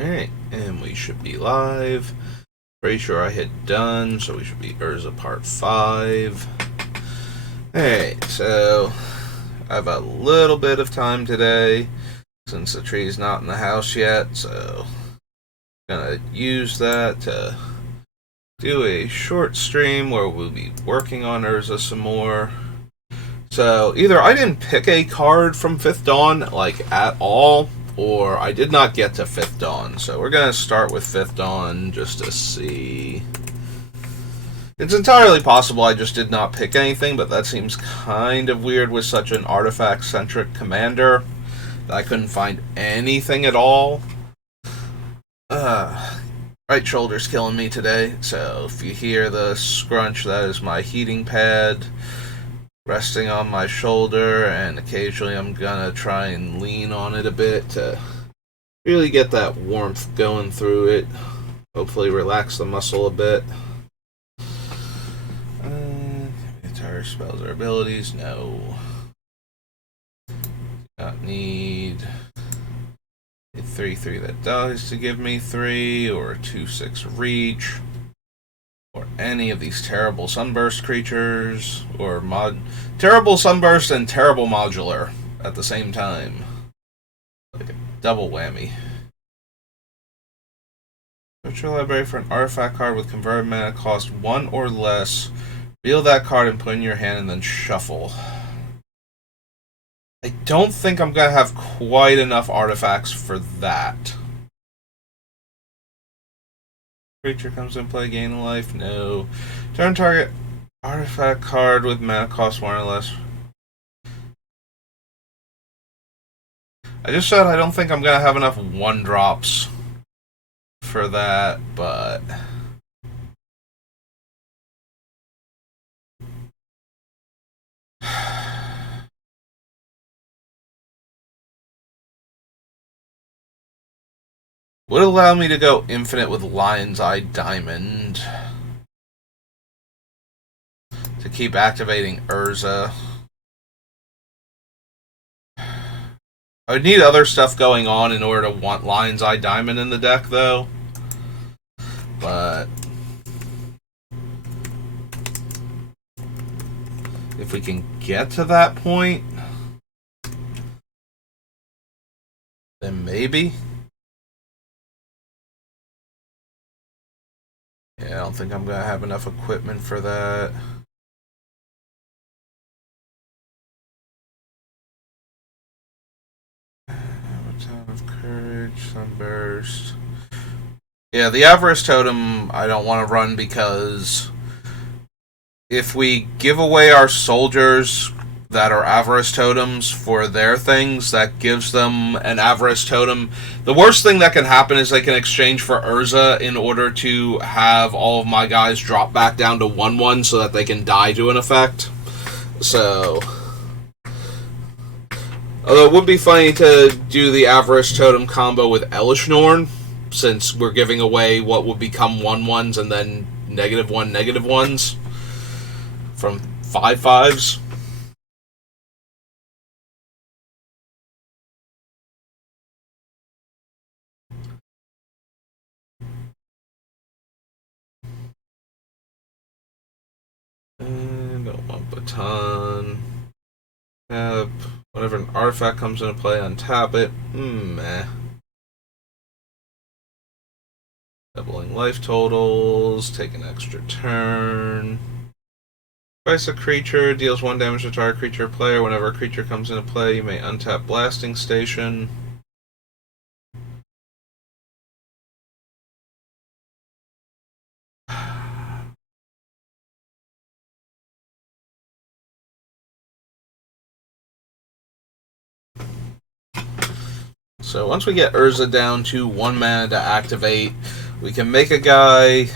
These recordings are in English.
Alright, and we should be live. Pretty sure I hit done, so we should be Urza Part 5. Alright, so I have a little bit of time today, since the tree's not in the house yet, so I'm gonna use that to do a short stream where we'll be working on Urza some more. So, either I didn't pick a card from 5th Dawn, like, at all, or I did not get to 5th Dawn. So we're going to start with 5th Dawn just to see. It's entirely possible I just did not pick anything, but that seems kind of weird with such an artifact-centric commander. I couldn't find anything at all. Right shoulder's killing me today, so if you hear the scrunch, that is my heating pad resting on my shoulder, and occasionally I'm gonna try and lean on it a bit to really get that warmth going through it. Hopefully relax the muscle a bit. Entire spells or abilities, no. Do not need a 3/3 that dies to give me 3, or a 2/6 reach, or any of these terrible sunburst creatures, or terrible sunburst and terrible modular at the same time. Like a double whammy. Search your library for an artifact card with converted mana cost 1 or less. Reveal that card and put it in your hand and then shuffle. I don't think I'm going to have quite enough artifacts for that. Creature comes in play, gain life, no. Turn target artifact card with mana cost 1 or less. I just said I don't think I'm going to have enough 1-drops for that, but would allow me to go infinite with Lion's Eye Diamond to keep activating Urza. I would need other stuff going on in order to want Lion's Eye Diamond in the deck, though. But if we can get to that point, then maybe. Yeah, I don't think I'm going to have enough equipment for that. Town of Courage, Sunburst. Yeah, the Avarice Totem I don't want to run because if we give away our soldiers that are Avarice Totems for their things, that gives them an Avarice Totem. The worst thing that can happen is they can exchange for Urza in order to have all of my guys drop back down to 1/1 so that they can die to an effect. So, although it would be funny to do the Avarice Totem combo with Elishnorn, since we're giving away what would become 1/1s and then -1, -1s from 5/5s. And don't want Baton. Whenever an artifact comes into play, untap it. Meh. Doubling life totals, take an extra turn. Twice a creature, deals 1 damage to target creature or player. Whenever a creature comes into play, you may untap Blasting Station. So once we get Urza down to 1 mana to activate, we can make a guy,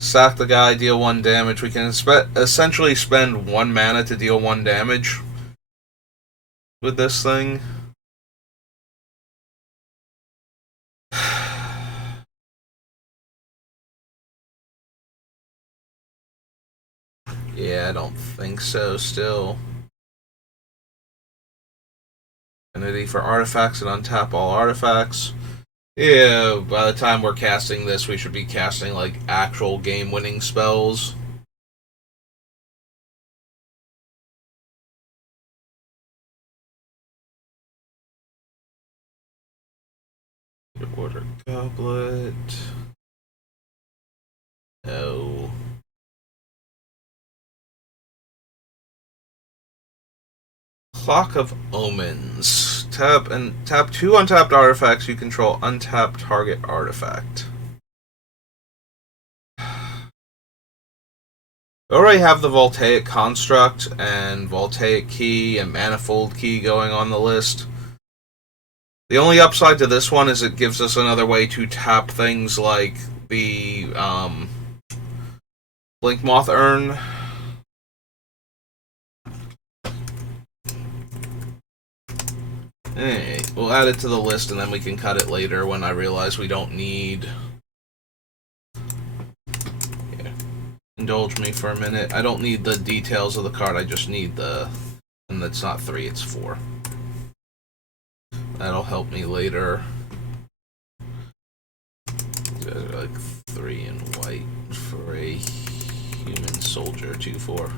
sack the guy, deal 1 damage. We can essentially spend 1 mana to deal 1 damage with this thing. Yeah, I don't think so still. Affinity for artifacts and untap all artifacts. Yeah, by the time we're casting this, we should be casting, like, actual game-winning spells. Order Goblet. No. Clock of Omens. Tap 2 untapped artifacts. You control untapped target artifact. We already have the Voltaic Construct and Voltaic Key and Manifold Key going on the list. The only upside to this one is it gives us another way to tap things like the Blink Moth Urn. Hey, we'll add it to the list and then we can cut it later when I realize we don't need... Yeah. Indulge me for a minute. I don't need the details of the card, I just need the... And that's not 3, it's 4. That'll help me later. Like 3 in white for a human soldier, 2/4.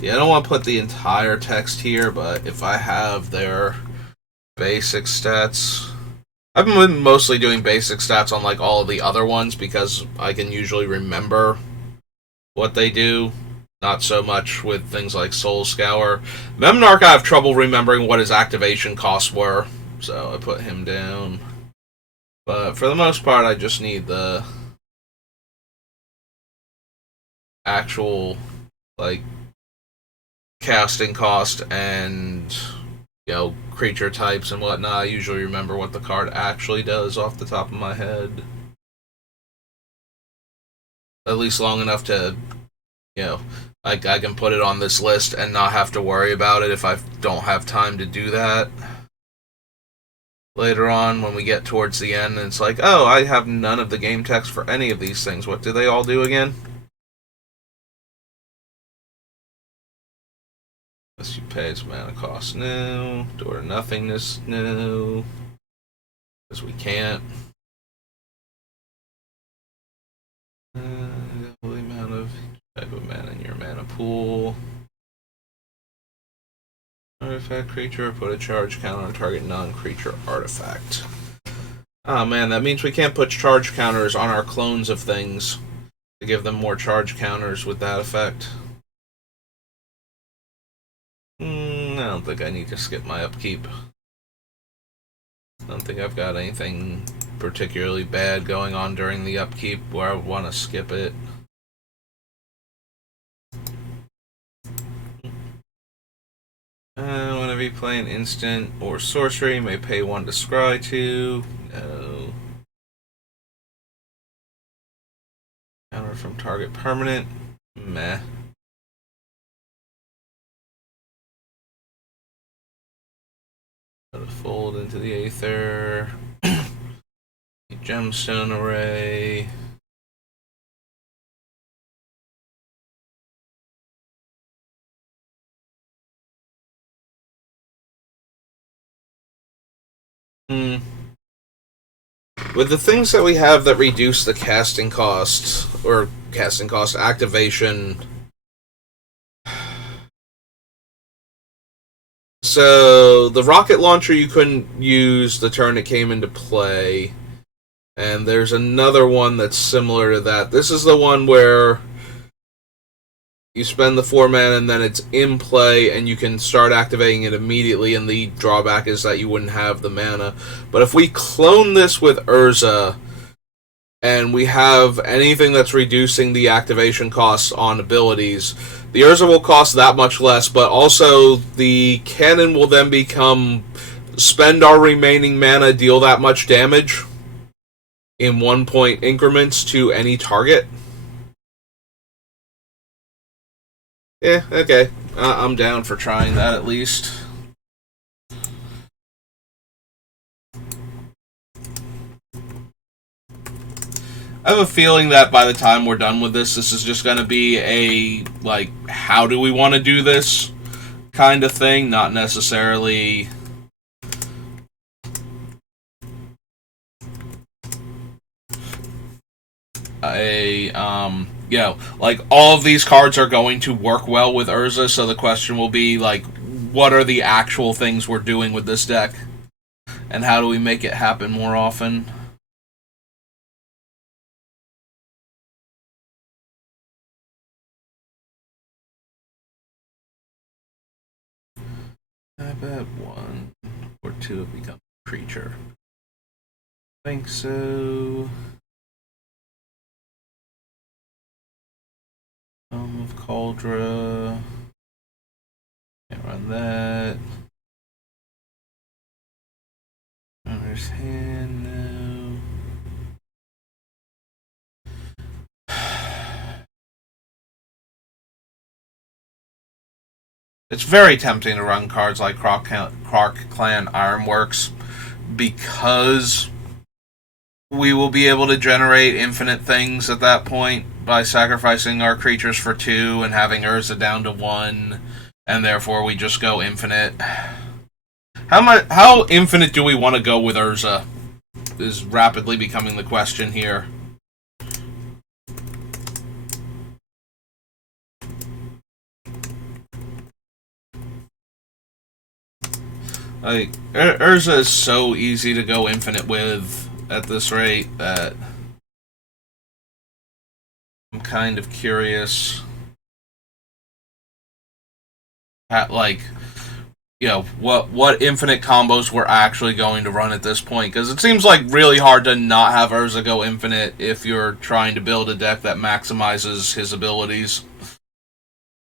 Yeah, I don't want to put the entire text here, but if I have their basic stats... I've been mostly doing basic stats on like all of the other ones because I can usually remember what they do. Not so much with things like Soul Scour. Memnarch, I have trouble remembering what his activation costs were, so I put him down. But for the most part, I just need the actual, like, casting cost and, you know, creature types and whatnot. I usually remember what the card actually does off the top of my head. At least long enough to, you know, I can put it on this list and not have to worry about it if I don't have time to do that. Later on, when we get towards the end, and it's like, oh, I have none of the game text for any of these things. What do they all do again? Unless you pay its mana cost, no. Door to Nothingness, no. Because we can't. The amount of type of mana in your mana pool. Artifact creature, put a charge counter on target non-creature artifact. Oh man, that means we can't put charge counters on our clones of things to give them more charge counters with that effect. I don't think I need to skip my upkeep. I don't think I've got anything particularly bad going on during the upkeep where I would want to skip it. Whenever you play an instant or sorcery, you may pay 1 to scry 2. No. Counter from target permanent. Meh. Put a fold into the Aether. Gemstone array. With the things that we have that reduce the casting cost, or casting cost activation. So, the rocket launcher you couldn't use the turn it came into play. And there's another one that's similar to that. This is the one where you spend the 4 mana and then it's in play and you can start activating it immediately, and the drawback is that you wouldn't have the mana. But if we clone this with Urza and we have anything that's reducing the activation costs on abilities, the Urza will cost that much less, but also the cannon will then become spend our remaining mana, deal that much damage in 1 point increments to any target. Yeah, okay. I'm down for trying that at least. I have a feeling that by the time we're done with this is just going to be a, like, how do we want to do this kind of thing, not necessarily like all of these cards are going to work well with Urza, so the question will be like, what are the actual things we're doing with this deck, and how do we make it happen more often? I bet 1 or 2 have become a creature. I think so. Of Cauldra. Can't run that. Owner's Hand, no. It's very tempting to run cards like Croc Clan Ironworks because we will be able to generate infinite things at that point by sacrificing our creatures for 2 and having Urza down to 1, and therefore we just go infinite. How infinite do we want to go with Urza? Is rapidly becoming the question here. Like, Urza is so easy to go infinite with at this rate that I'm kind of curious at, like, what infinite combos we're actually going to run at this point, because it seems like really hard to not have Urza go infinite if you're trying to build a deck that maximizes his abilities.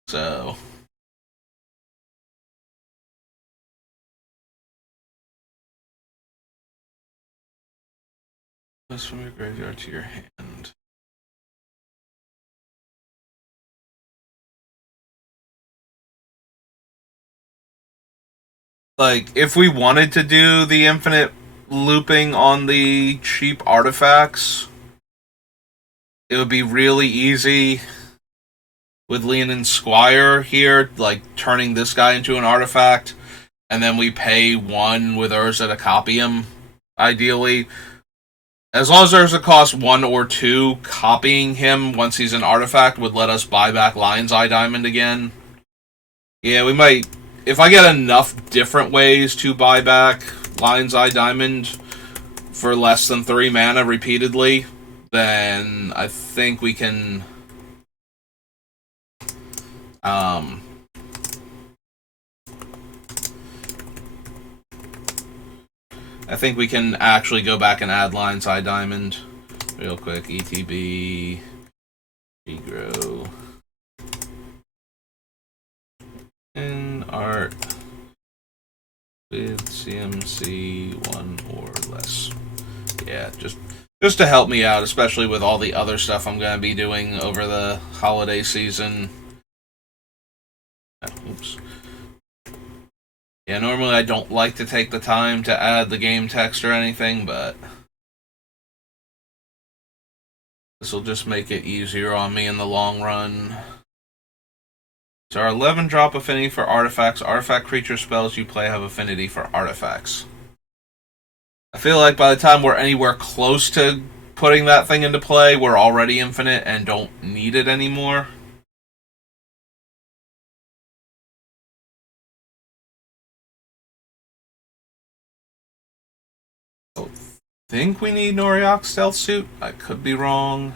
So this from your graveyard to your hand. Like, if we wanted to do the infinite looping on the cheap artifacts, it would be really easy with Leonin Squire here, like turning this guy into an artifact, and then we pay 1 with Urza to copy him, ideally. As long as Urza costs 1 or 2, copying him once he's an artifact would let us buy back Lion's Eye Diamond again. Yeah, we might... If I get enough different ways to buy back Lion's Eye Diamond for less than 3 mana repeatedly, then I think we can... I think we can actually go back and add Lion's Eye Diamond real quick. ETB, regrow, and art with CMC 1 or less. Yeah, just to help me out, especially with all the other stuff I'm going to be doing over the holiday season. Oops. Yeah, normally I don't like to take the time to add the game text or anything, but this will just make it easier on me in the long run. So our 11-drop affinity for artifacts. Artifact creature spells you play have affinity for artifacts. I feel like by the time we're anywhere close to putting that thing into play, we're already infinite and don't need it anymore. I think we need Noriok Stealth Suit. I could be wrong.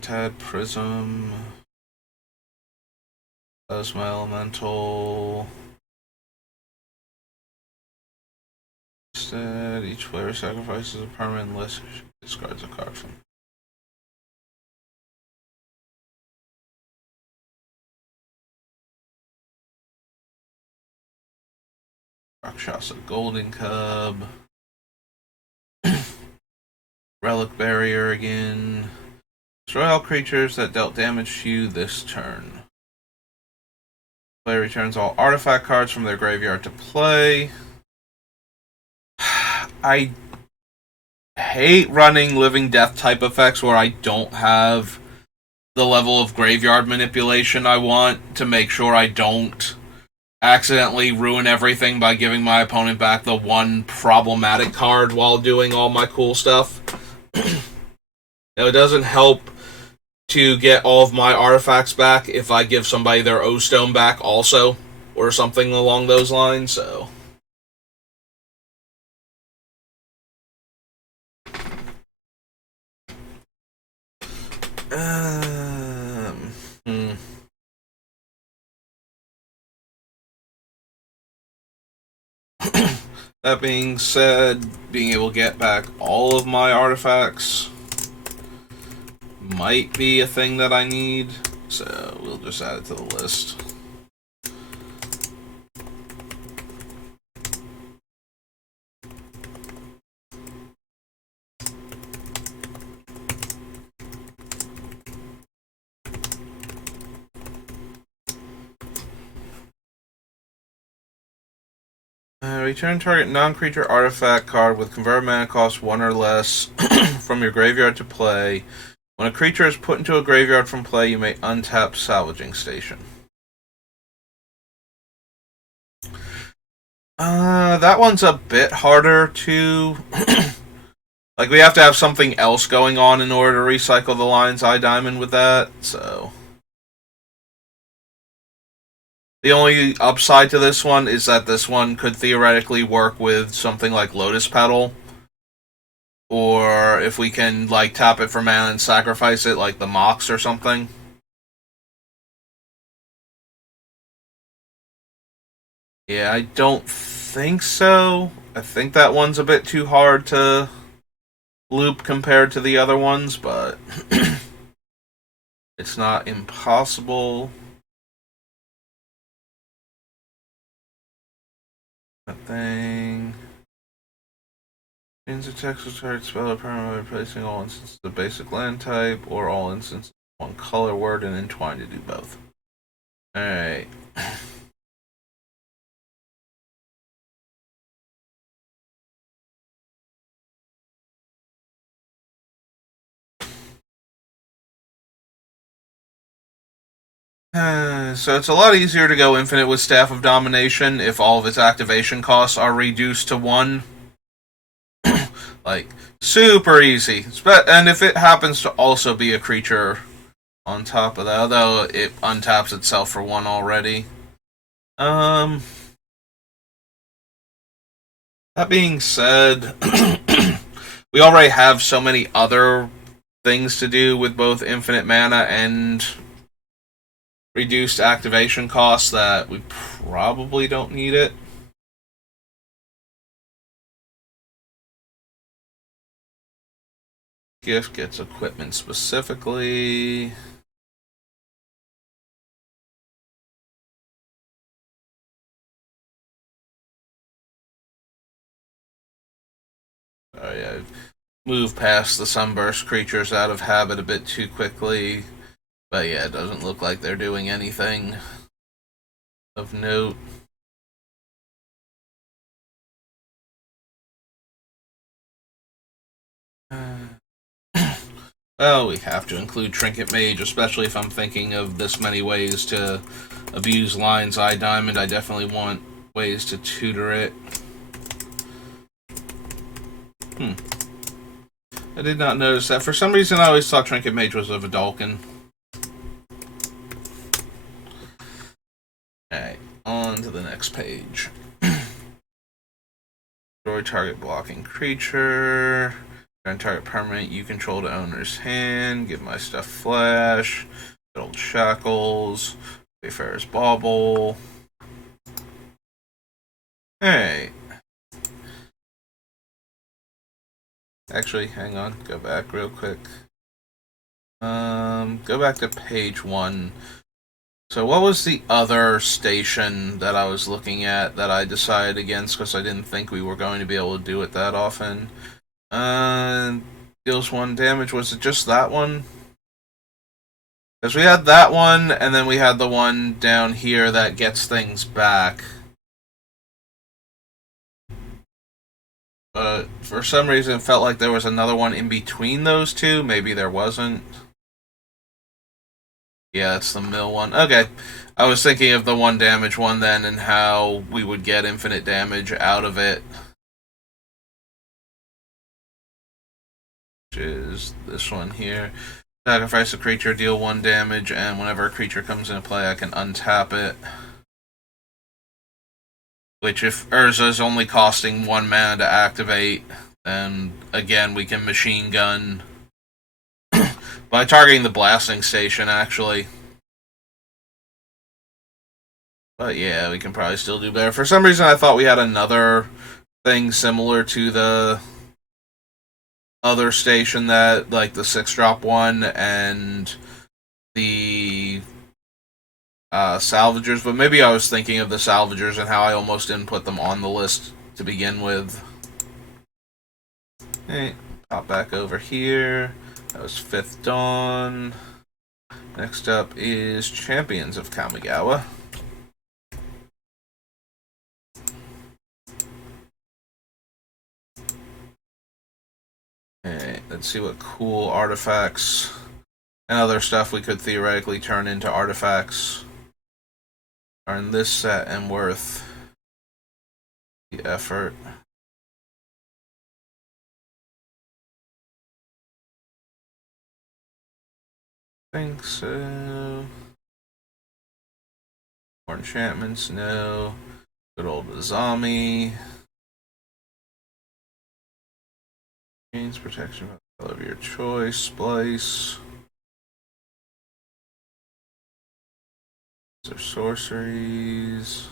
Tad Prism. Plasma Elemental. Instead, each player sacrifices a permanent unless discards a card from. Rakshasa Golden Cub. Relic Barrier again. Destroy all creatures that dealt damage to you this turn. Player returns all artifact cards from their graveyard to play. I hate running living death type effects where I don't have the level of graveyard manipulation I want to make sure I don't accidentally ruin everything by giving my opponent back the one problematic card while doing all my cool stuff. It doesn't help to get all of my artifacts back if I give somebody their O-Stone back also, or something along those lines, so... hmm. That being said, being able to get back all of my artifacts might be a thing that I need, so we'll just add it to the list. Return target non-creature artifact card with converted mana cost 1 or less from your graveyard to play. When a creature is put into a graveyard from play, you may untap Salvaging Station. That one's a bit harder to... like, we have to have something else going on in order to recycle the Lion's Eye Diamond with that, so... The only upside to this one is that this one could theoretically work with something like Lotus Petal. Or if we can, like, tap it for mana and sacrifice it, like the Mox or something. Yeah, I don't think so. I think that one's a bit too hard to loop compared to the other ones, but it's not impossible. That thing. Means a text will target spell or permanently replacing all instances of basic land type or all instances of one color word and entwine to do both. Alright. So it's a lot easier to go infinite with Staff of Domination if all of its activation costs are reduced to 1. Like, super easy. And if it happens to also be a creature on top of that, although it untaps itself for 1 already. That being said, we already have so many other things to do with both infinite mana and reduced activation costs that we probably don't need it. Gift gets equipment specifically. Oh yeah, move past the Sunburst creatures out of habit a bit too quickly. But yeah, it doesn't look like they're doing anything of note. Oh, we have to include Trinket Mage, especially if I'm thinking of this many ways to abuse Lion's Eye Diamond. I definitely want ways to tutor it. I did not notice that. For some reason, I always thought Trinket Mage was a Vidalcan. Alright, on to the next page. Destroy target blocking creature. Turn target permanent you control to owner's hand. Give my stuff flash. Good old Shackles. Wayfarer's Bauble. Alright. Actually, hang on. Go back real quick. Go back to page 1. So what was the other station that I was looking at that I decided against because I didn't think we were going to be able to do it that often? Deals 1 damage. Was it just that one? Because we had that one, and then we had the one down here that gets things back. But for some reason, it felt like there was another one in between those two. Maybe there wasn't. Yeah, it's the mill one. Okay. I was thinking of the 1 damage one then and how we would get infinite damage out of it. Which is this one here. Sacrifice a creature, deal 1 damage, and whenever a creature comes into play, I can untap it. Which, if Urza is only costing 1 mana to activate, then again we can machine gun by targeting the blasting station, actually. But yeah, we can probably still do better. For some reason, I thought we had another thing similar to the other station that, like the 6-drop one and the salvagers, but maybe I was thinking of the salvagers and how I almost didn't put them on the list to begin with. Hey, pop back over here. That was 5th Dawn. Next up is Champions of Kamigawa. Alright, let's see what cool artifacts and other stuff we could theoretically turn into artifacts are in this set and worth the effort. I think so. More enchantments, no. Good old Azami. Gains protection of your choice. Splice. These are sorceries.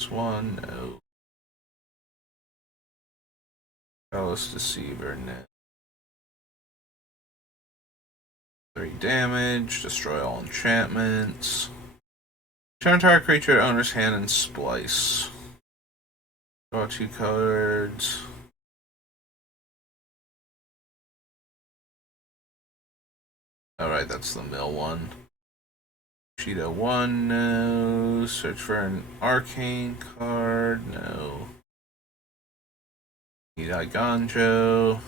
+1, no. Palace Deceiver, no. 3 damage, destroy all enchantments. Turn entire creature owner's hand and splice. Draw 2 cards. Alright, that's the mill one. Cheetah 1, no. Search for an arcane card, no. Need Ganjo.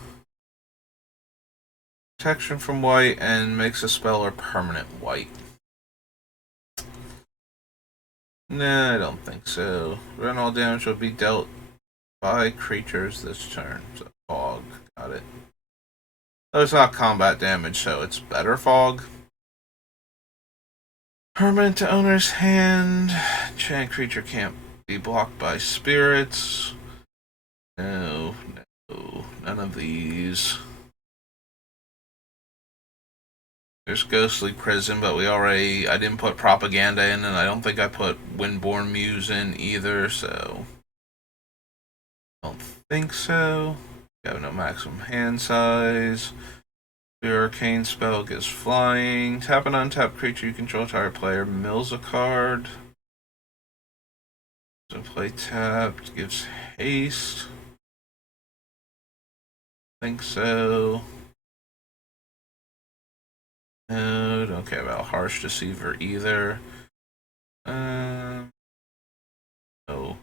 Protection from white and makes a spell or permanent white. Nah, I don't think so. Run all damage will be dealt by creatures this turn. So fog, got it. Oh, it's not combat damage, so it's better fog. Permanent to owner's hand. Enchant creature can't be blocked by spirits. No, no, none of these. There's Ghostly Prison, but I didn't put Propaganda in, and I don't think I put Windborn Muse in either, so I don't think so. We have no maximum hand size. The arcane spell gives flying. Tap an untapped creature you control, target player mills a card. So play tapped, gives haste. Think so. No, don't care about Harsh Deceiver either. No, no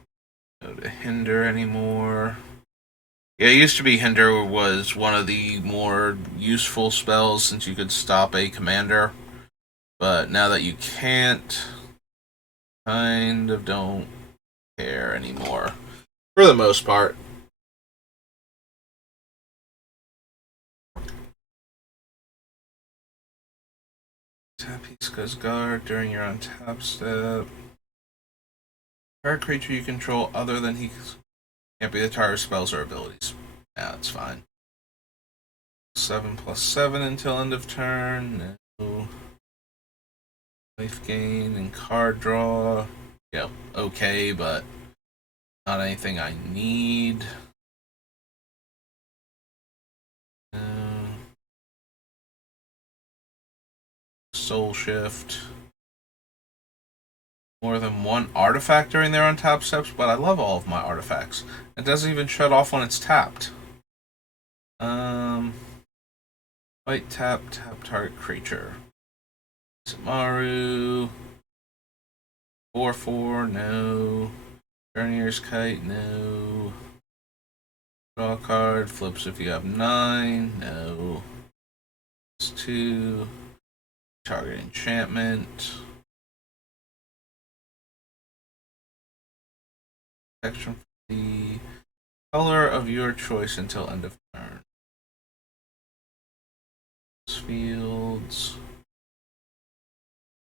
to Hinder anymore. Yeah, it used to be Hinder was one of the more useful spells since you could stop a commander. But now that you can't, kind of don't care anymore. For the most part. Tap Pisca's Guard during your untap step. Target creature you control other than he can't be the target of spells or abilities. Yeah, that's fine. 7+7 until end of turn. No. Life gain and card draw. Yeah, okay, but not anything I need. Soul Shift. More than one artifact during their untap steps, but I love all of my artifacts. It doesn't even shut off when it's tapped. White tap target creature. Samaru. 4/4, no. Journeyer's Kite, no. Draw a card, flips if you have 9, no. It's 2. Target enchantment. Action for the color of your choice until end of turn. Fields.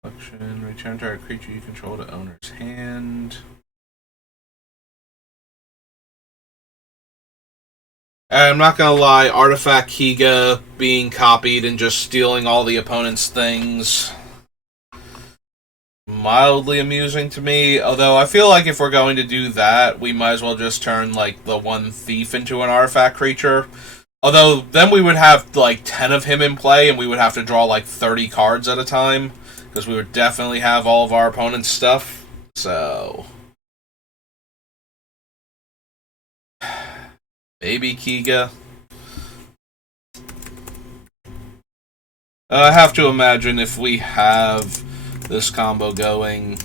Collection. Return target creature you control to owner's hand. I'm not gonna lie, Artifact Kiga being copied and just stealing all the opponent's things, mildly amusing to me. Although I feel like if we're going to do that, we might as well just turn like the one thief into an artifact creature. Although then we would have like 10 of him in play, and we would have to draw like 30 cards at a time, because we would definitely have all of our opponent's stuff. So maybe Kiga. I have to imagine if we have this combo going,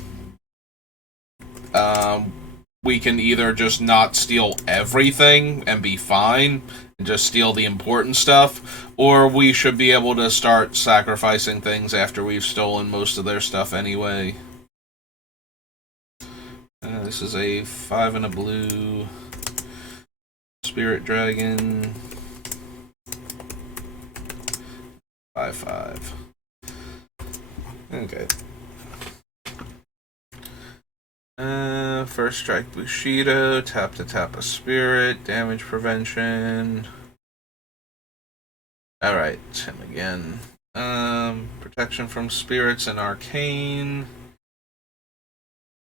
we can either just not steal everything and be fine, and just steal the important stuff, or we should be able to start sacrificing things after we've stolen most of their stuff anyway. This is a 5 and a blue Spirit Dragon. 5/5. Okay. First strike Bushido, tap to tap a spirit, damage prevention. Alright, him again. Protection from spirits and arcane.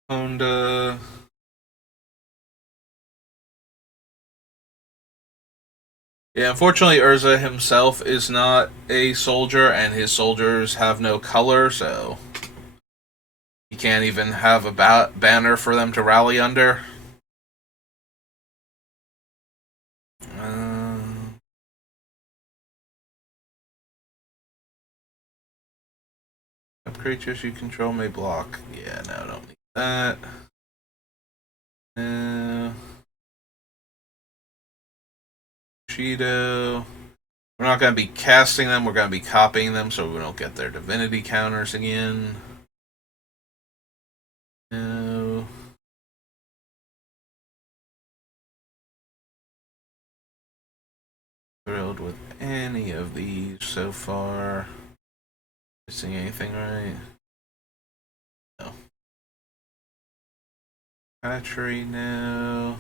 Honda. Yeah, unfortunately, Urza himself is not a soldier, and his soldiers have no color, so he can't even have a banner for them to rally under. Creatures you control may block. Yeah, no, don't need that. Cheeto. We're not going to be casting them, we're going to be copying them so we don't get their divinity counters again. No. Thrilled with any of these so far. Missing anything right? No. Hatchery, no.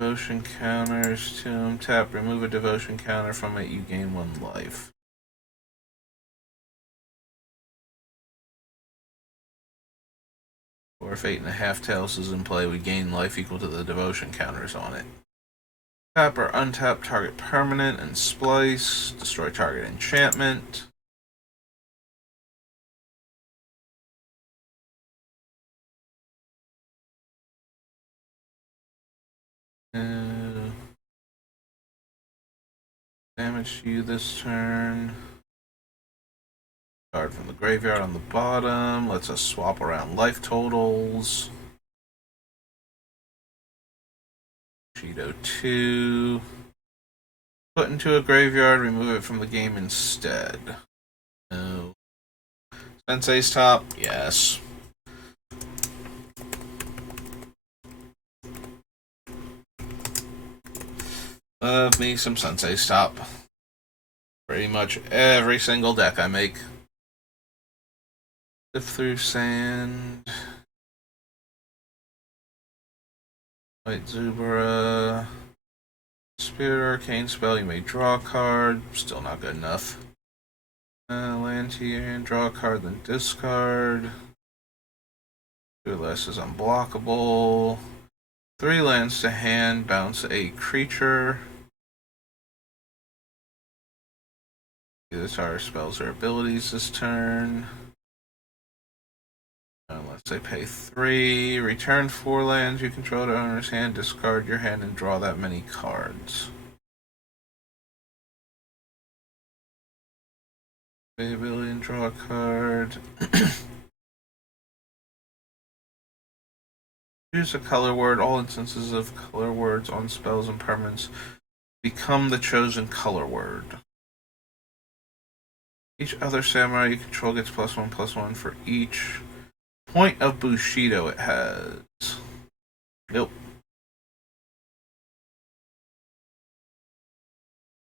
Devotion counters to him. Tap, remove a devotion counter from it, you gain 1 life. Or if 8.5 tails is in play, we gain life equal to the devotion counters on it. Tap or untap target permanent and splice. Destroy target enchantment. Damage to you this turn. Card from the graveyard on the bottom. Lets us swap around life totals. Cheeto 2. Put into a graveyard, remove it from the game instead. No. Sensei's top? Yes. Love me some Sensei's top. Pretty much every single deck I make. Sift through sand. White Zubra. Spirit Arcane spell, you may draw a card. Still not good enough. Land here and draw a card, then discard. 2 less is unblockable. 3 lands to hand, bounce a creature. Either target spells or abilities this turn. Unless they pay 3. Return 4 lands you control to owner's hand. Discard your hand and draw that many cards. Pay ability and draw a card. Choose a color word. All instances of color words on spells and permanents become the chosen color word. Each other samurai you control gets +1/+1 for each point of Bushido it has. Nope.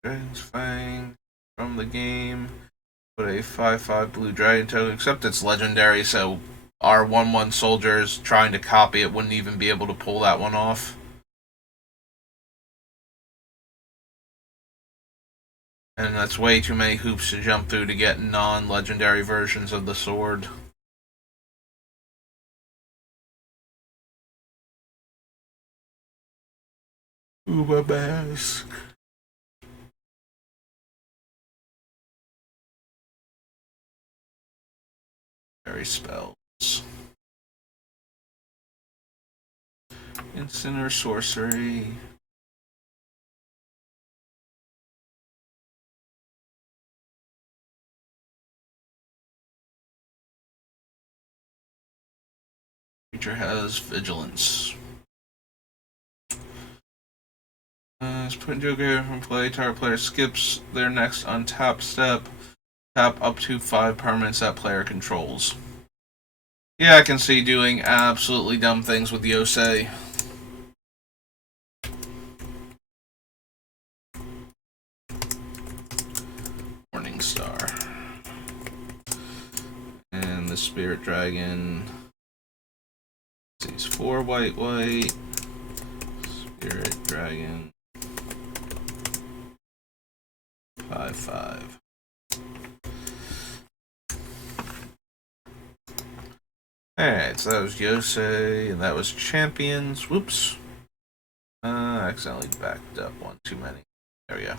Dragon's Fang from the game. Put a 5/5 blue dragon token, except it's legendary, so our 1/1 soldiers trying to copy it wouldn't even be able to pull that one off. And that's way too many hoops to jump through to get non-legendary versions of the sword. Uba Mask. Fairy spells. Instant or sorcery. Creature has vigilance. It's put into a game from play. Target player skips their next untap step. Tap up to 5 permanents that player controls. Yeah, I can see doing absolutely dumb things with Yosei. Morning Star. And the Spirit Dragon. These 4 white. Spirit Dragon. 5/5. Alright, so that was Yosei, and that was Champions. Whoops. I accidentally backed up one too many. There we go.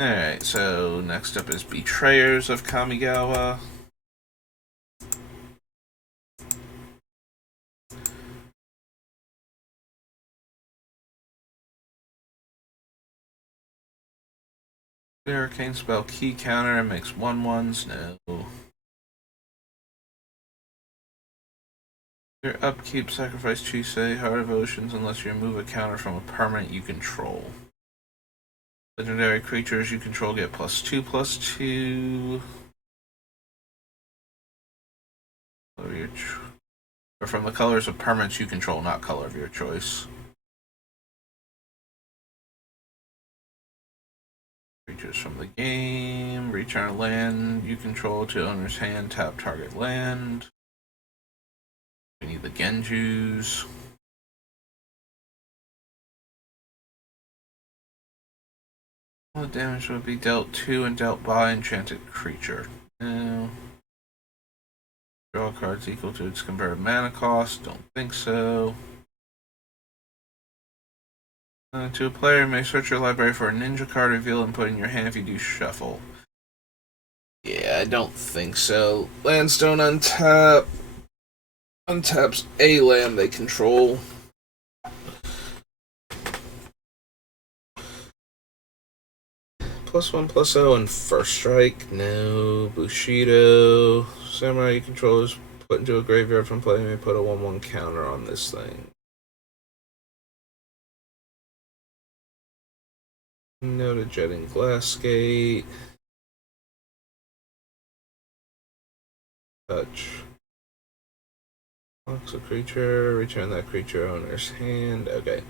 Alright, so next up is Betrayers of Kamigawa. Arcane spell key counter and makes 1/1s. No. Your upkeep, sacrifice Chisei, Heart of Oceans, unless you remove a counter from a permanent you control. Legendary creatures you control get +2/+2. Or from the colors of permanents you control, not color of your choice. Creatures from the game. Return land you control to owner's hand. Tap target land. We need the Genjus. What damage would be dealt to and dealt by enchanted creature? No. Draw cards equal to its converted mana cost. Don't think so. To a player, you may search your library for a ninja card, reveal and put in your hand. If you do, shuffle. Yeah, I don't think so. Lands don't untap. Untaps a land they control. +1/+0 and first strike. No. Bushido. Samurai you control is put into a graveyard from play. You may put a 1/1 counter on this thing. Noted Jetting Glassgate. Touch. Locks a creature. Return that creature owner's hand. Okay.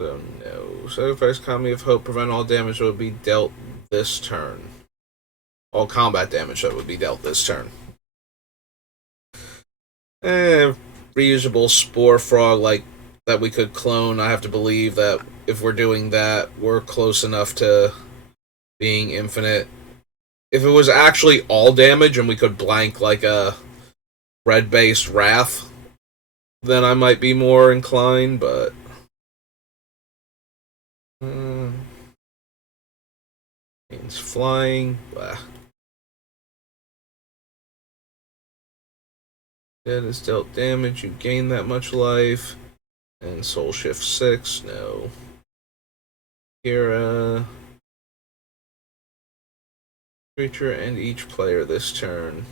So no. Sacrifice Kami of Hope. Prevent all damage that would be dealt this turn. All combat damage that would be dealt this turn. Reusable Spore Frog like that we could clone. I have to believe that if we're doing that, we're close enough to being infinite. If it was actually all damage and we could blank like a red-based Wrath, then I might be more inclined, but... means flying. Blah. Dead is dealt damage, you gain that much life. And Soul Shift 6, no. Kira. Creature and each player this turn.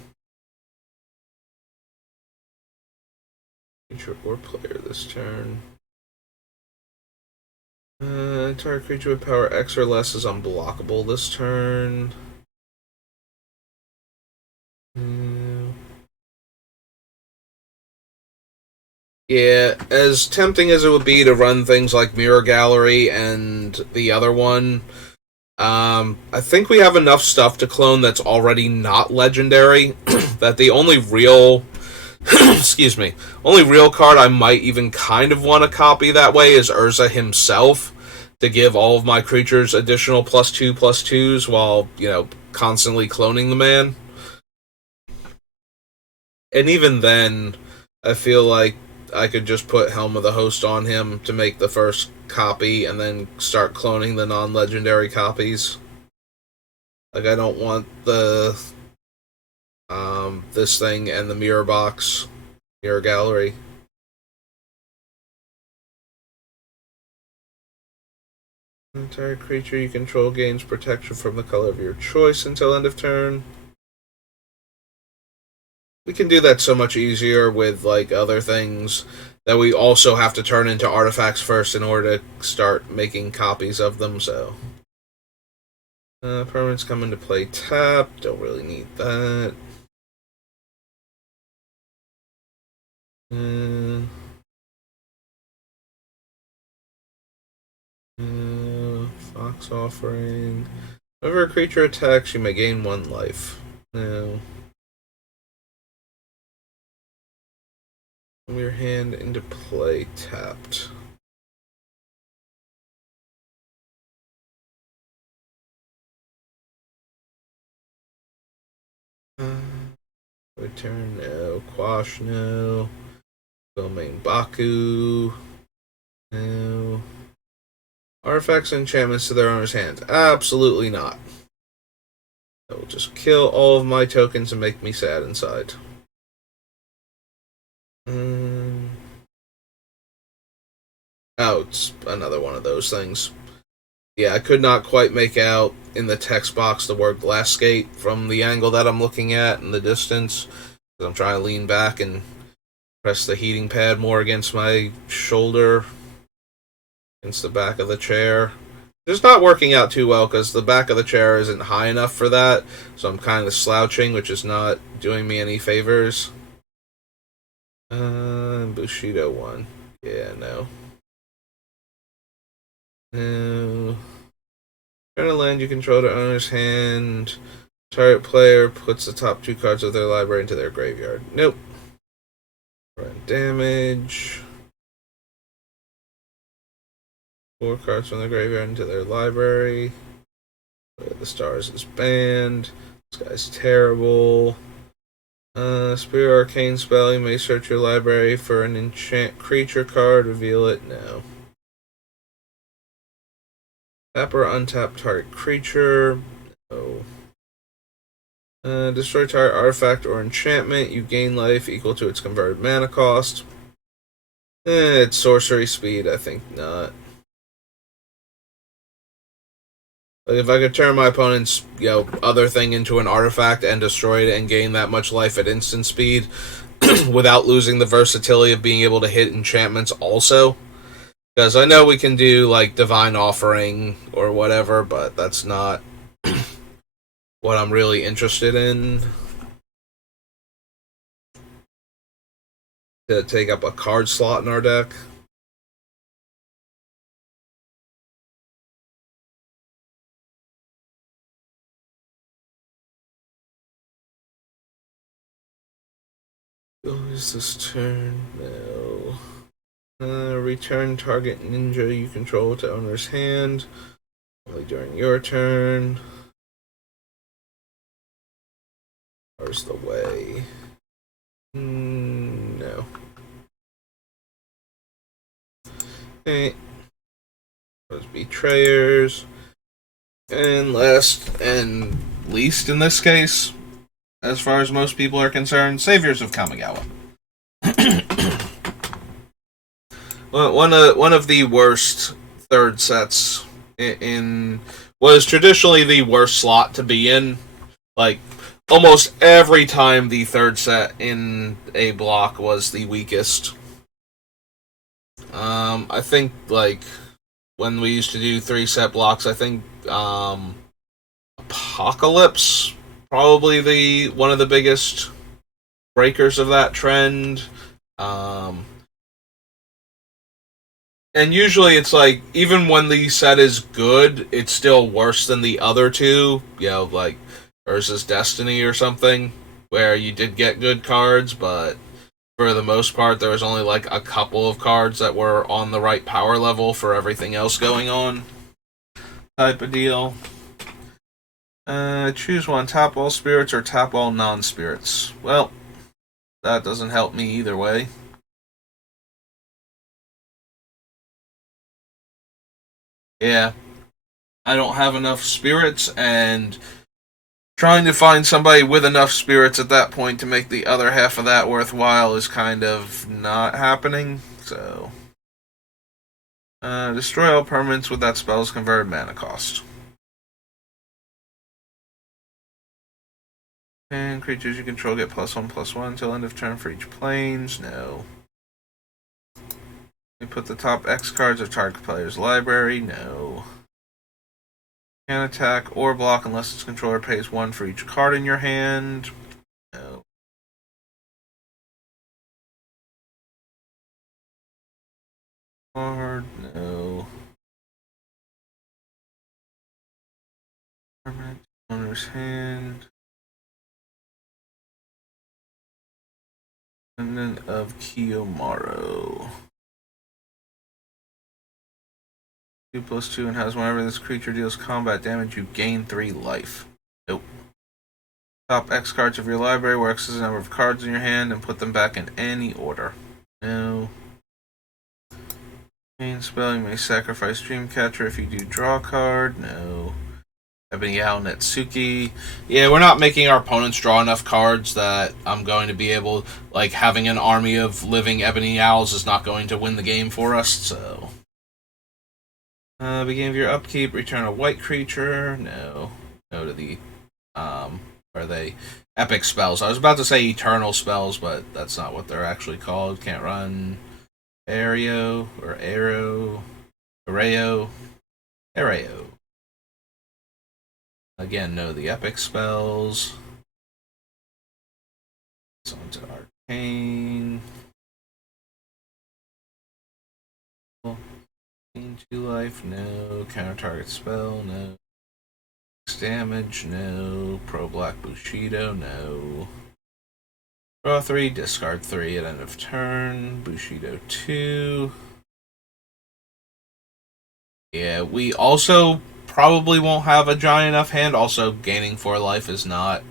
Creature or player this turn. Entire creature with power X or less is unblockable this turn. Yeah, as tempting as it would be to run things like Mirror Gallery and the other one, I think we have enough stuff to clone that's already not legendary that the only real excuse me, only real card I might even kind of want to copy that way is Urza himself, to give all of my creatures additional +2/+2s while, constantly cloning the man. And even then, I feel like I could just put Helm of the Host on him to make the first copy and then start cloning the non-legendary copies. Like, I don't want the this thing and the mirror box, mirror gallery. Entire creature you control gains protection from the color of your choice until end of turn. We can do that so much easier with like other things that we also have to turn into artifacts first in order to start making copies of them. So permanents come into play tap. Don't really need that. Fox offering. Whenever a creature attacks, you may gain 1 life. No. From your hand into play tapped. Return, no. Quash, no. Domain Baku, no. Artifacts and enchantments to their owner's hands. Absolutely not. That will just kill all of my tokens and make me sad inside. Oh, it's another one of those things. Yeah, I could not quite make out in the text box the word Glassgate from the angle that I'm looking at in the distance. I'm trying to lean back and press the heating pad more against my shoulder, against the back of the chair. It's not working out too well because the back of the chair isn't high enough for that, so I'm kind of slouching, which is not doing me any favors. Bushido 1. Yeah, no. No. Turn a land you control to owner's hand. Target player puts the top 2 cards of their library into their graveyard. Nope. Run damage. 4 cards from the graveyard into their library. The Stars is banned. This guy's terrible. Spirit Arcane spell. You may search your library for an enchant creature card. Reveal it. No. Tap or untap target creature. No. Destroy target artifact or enchantment. You gain life equal to its converted mana cost. It's sorcery speed. I think not. Like if I could turn my opponent's other thing into an artifact and destroy it and gain that much life at instant speed without losing the versatility of being able to hit enchantments also. Because I know we can do like Divine Offering or whatever, but that's not what I'm really interested in. To take up a card slot in our deck. Is this turn? No. Return target ninja you control to owner's hand. Only during your turn. Where's the way? No. Okay. Those betrayers. And last and least in this case, as far as most people are concerned, Saviors of Kamigawa. one of the worst third sets in was traditionally the worst slot to be in. Like almost every time, the third set in a block was the weakest. I think like when we used to do 3 set blocks, I think Apocalypse probably the one of the biggest breakers of that trend. Um, and usually it's like even when the set is good, it's still worse than the other two. You know, like Urza's Destiny or something, where you did get good cards, but for the most part, there was only like a couple of cards that were on the right power level for everything else going on. Type of deal. Choose one: tap all spirits or tap all non-spirits. Well, that doesn't help me either way. Yeah, I don't have enough spirits, and trying to find somebody with enough spirits at that point to make the other half of that worthwhile is kind of not happening. So, destroy all permanents with that spell's converted mana cost. And creatures you control get +1/+1 until end of turn for each planes. No. We put the top X cards of target player's library. No. Can attack or block unless its controller pays 1 for each card in your hand. No. Card. No. Permanent owner's hand. Descendant of Kiyomaru. 2/2 and has whenever this creature deals combat damage, you gain 3 life. Nope. Top X cards of your library, where X is the number of cards in your hand, and put them back in any order. No. Main spell, you may sacrifice Dreamcatcher if you do draw a card. No. Ebony Owl Netsuki. Yeah, we're not making our opponents draw enough cards that I'm going to be able, like, having an army of living Ebony Owls is not going to win the game for us, so. Beginning of your upkeep, return a white creature. No. No to the, are they epic spells? I was about to say eternal spells, but that's not what they're actually called. Can't run Areo or Arrow. Areo. Again, no the epic spells. It's on to Arcane. Gain 2 life, no. Counter target spell, no. Damage, no. Pro Black Bushido, no. Draw 3, discard 3 at end of turn. Bushido 2. Yeah, we also probably won't have a giant enough hand. Also, gaining 4 life is not,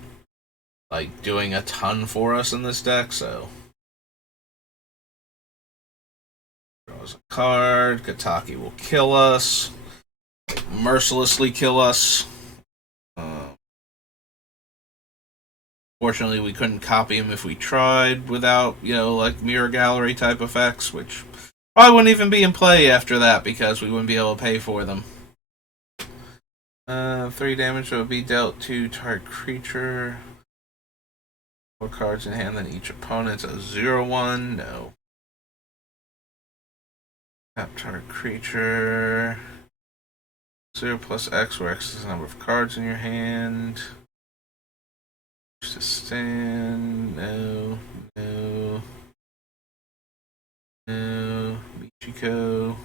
like, doing a ton for us in this deck, so. Draws a card. Kataki will kill us. Mercilessly kill us. Fortunately, we couldn't copy him if we tried without, like mirror gallery type effects, which probably wouldn't even be in play after that because we wouldn't be able to pay for them. 3 damage will be dealt to target creature. 4 cards in hand than each opponent. A 0/1, no. Tap target creature. 0 plus X, where X is the number of cards in your hand. To stand, no. Michiko.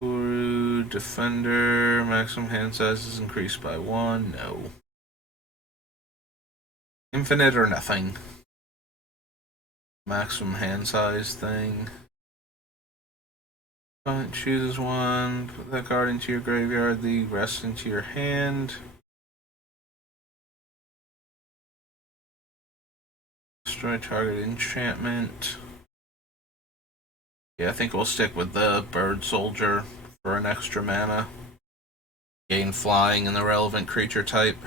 Uru, Defender, maximum hand size is increased by 1, no. Infinite or nothing. Maximum hand size thing. Opponent chooses one, put that card into your graveyard, the rest into your hand. Destroy target enchantment. Yeah, I think we'll stick with the Bird Soldier for an extra mana. gain flying in the relevant creature type.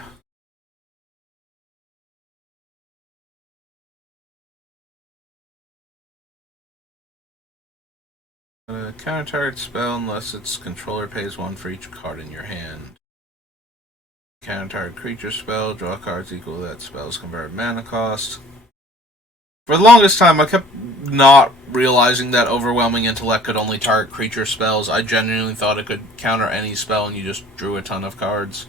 Counter target spell unless its controller pays 1 for each card in your hand. Counter target creature spell, draw cards equal to that spell's converted mana cost. For the longest time, I kept not realizing that Overwhelming Intellect could only target creature spells. I genuinely thought it could counter any spell and you just drew a ton of cards.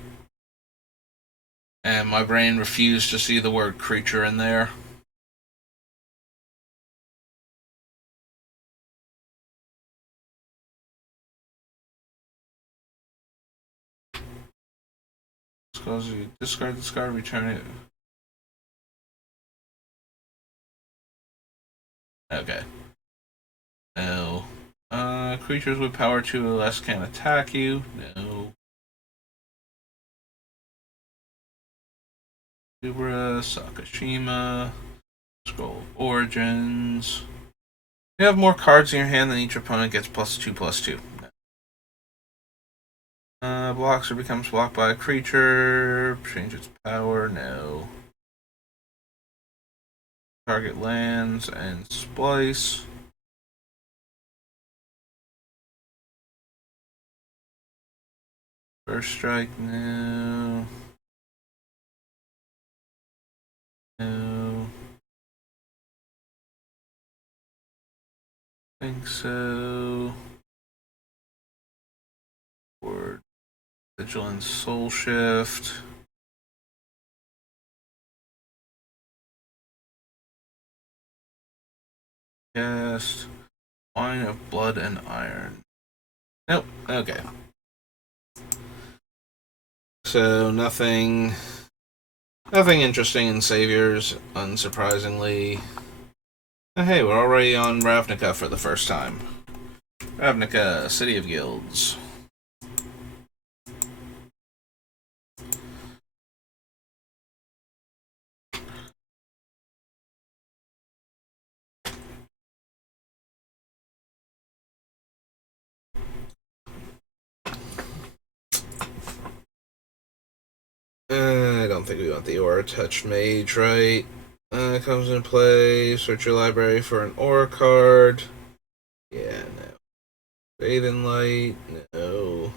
And my brain refused to see the word creature in there. Because you discard this card, return it. Okay. No. Creatures with power 2 or less can attack you. No. Urza, Sakashima, Scroll of Origins. You have more cards in your hand than each opponent gets +2/+2. Blocks or becomes blocked by a creature. Change its power. No. Target lands and splice. First strike. No. No. Think so. Word. Vigilance, Soul Shift. Cast. Wine of Blood and Iron. Nope. Okay. So nothing interesting in Saviors, unsurprisingly. Hey, we're already on Ravnica for the first time. Ravnica, City of Guilds. I don't think we want the Aura Touch Mage, right? Comes into play. Search your library for an Aura card. Yeah, no. Bathe in Light, no.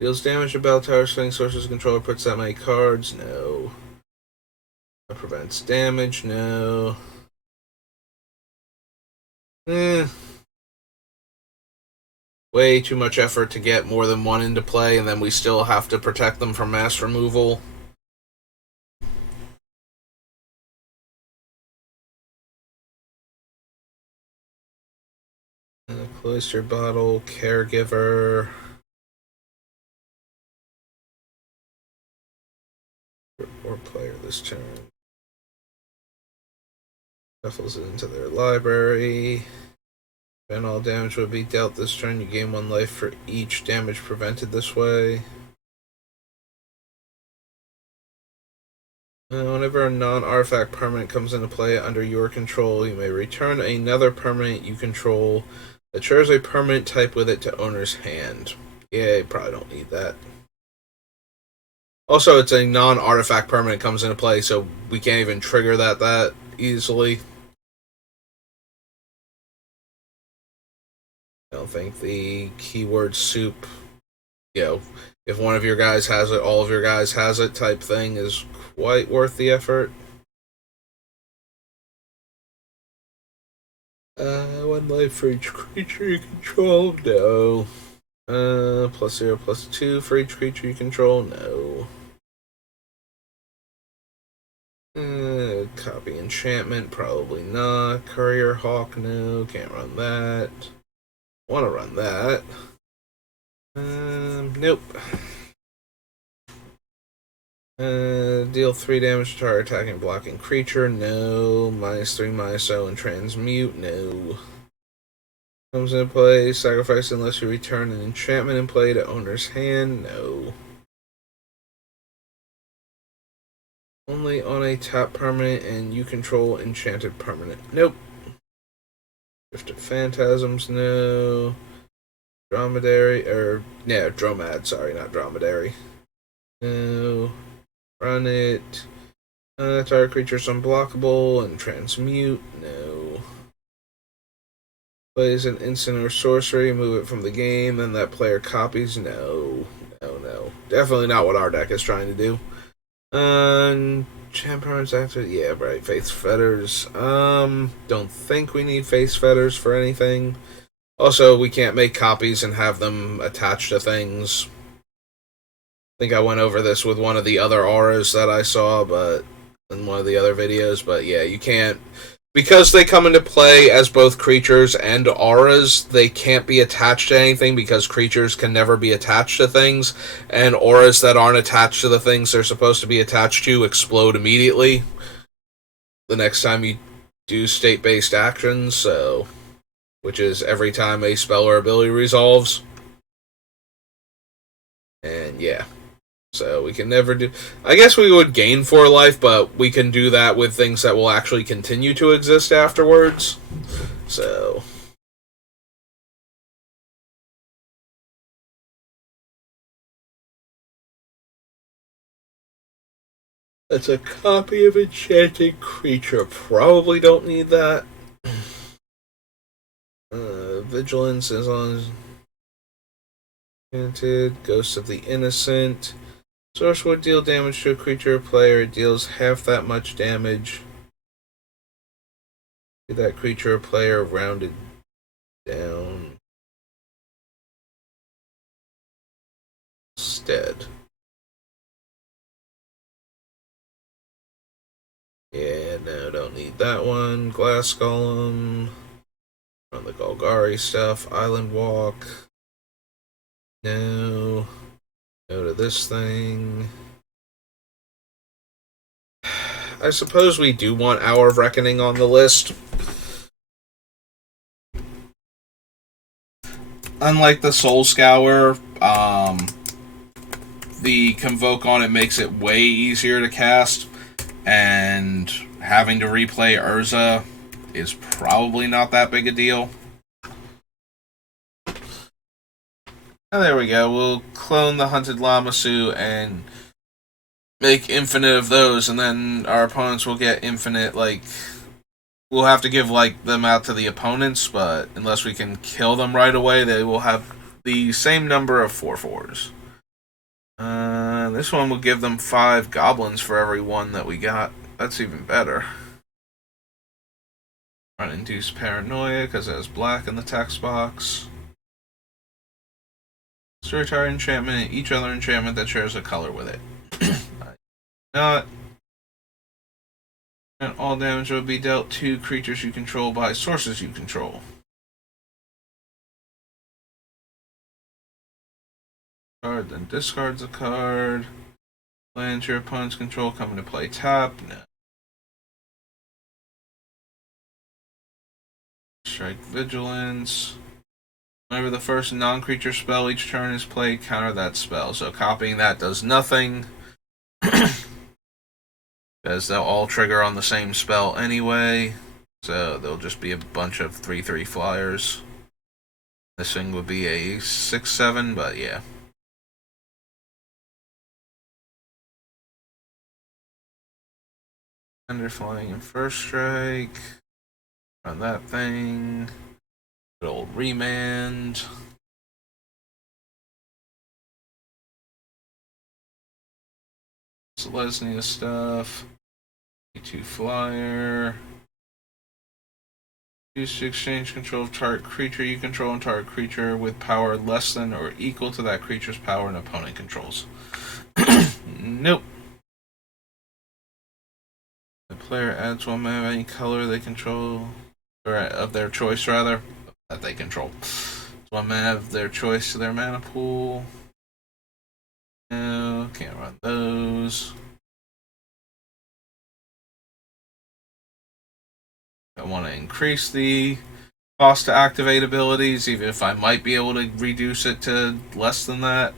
Deals damage to Bell Tower, swing sources controller, puts that many cards, no. That prevents damage, no. Way too much effort to get more than one into play, and then we still have to protect them from mass removal. Cloister Bottle, Caregiver. Or player this turn. Shuffles it into their library. When all damage would be dealt this turn, you gain 1 life for each damage prevented this way. Whenever a non-artifact permanent comes into play under your control, you may return another permanent you control that shares a permanent type with it to owner's hand. Yeah, you probably don't need that. Also, it's a non-artifact permanent comes into play, so we can't even trigger that easily. I don't think the keyword soup, if one of your guys has it, all of your guys has it type thing is quite worth the effort. 1 life for each creature you control, no. +0/+2 for each creature you control, no. Copy enchantment, probably not. Courier Hawk, no, can't run that. Want to run that. Nope. Deal 3 damage to target attacking blocking creature, no. -3/-0 and transmute, no. Comes into play, sacrifice unless you return an enchantment in play to owner's hand, no. Only on a tap permanent and you control enchanted permanent, nope. Drift of Phantasms, no. Dromedary, or, yeah, Dromad, sorry, not Dromedary. No. Run it. Target creature's unblockable and transmute. No. Plays an instant or sorcery, move it from the game, then that player copies. No. No, no. Definitely not what our deck is trying to do. Champions after, yeah, right. Face Fetters. Don't think we need Face Fetters for anything. Also, we can't make copies and have them attached to things. I think I went over this with one of the other auras that I saw, but in one of the other videos. But yeah, you can't, because they come into play as both creatures and auras. They can't be attached to anything because creatures can never be attached to things, and auras that aren't attached to the things they're supposed to be attached to explode immediately the next time you do state-based actions. So, which is every time a spell or ability resolves. And yeah. So we can never do... I guess we would gain 4 life, but we can do that with things that will actually continue to exist afterwards. So... That's a copy of Enchanted Creature. Probably don't need that. Vigilance is on... Enchanted. Ghost of the Innocent. Source would deal damage to a creature or player. It deals half that much damage to that creature or player rounded down. Instead. Yeah, no, don't need that one. Glass Golem. On the Golgari stuff. Island Walk. No. Go to this thing. I suppose we do want Hour of Reckoning on the list. Unlike the Soul Scour, the Convoke on it makes it way easier to cast, and having to replay Urza is probably not that big a deal. Oh, there we go. We'll clone the Hunted Lamasu and make infinite of those, and then our opponents will get infinite, like... We'll have to give, like, them out to the opponents, but unless we can kill them right away, they will have the same number of 4/4s. This one will give them 5 goblins for every one that we got. That's even better. Induce Paranoia, because it has black in the text box. Retire enchantment and each other enchantment that shares a color with it. Not. And all damage will be dealt to creatures you control by sources you control. Card, then discards a card. Lands your opponent's control come into play tap. No. Strike Vigilance. Whenever the first non-creature spell each turn is played, counter that spell. So copying that does nothing. Because they'll all trigger on the same spell anyway. So there'll just be a bunch of 3/3 flyers. This thing would be a 6/7, but yeah. Under flying and first strike. Run that thing. Good old remand. Selesnya stuff. 2 flyer. Use to exchange control of target creature you control and target creature with power less than or equal to that creature's power an opponent controls. Nope. The player adds 1 mana of any color they control, or of their choice rather, that they control. 1 mana of their choice to their mana pool. No, can't run those. I want to increase the cost to activate abilities, even if I might be able to reduce it to less than that.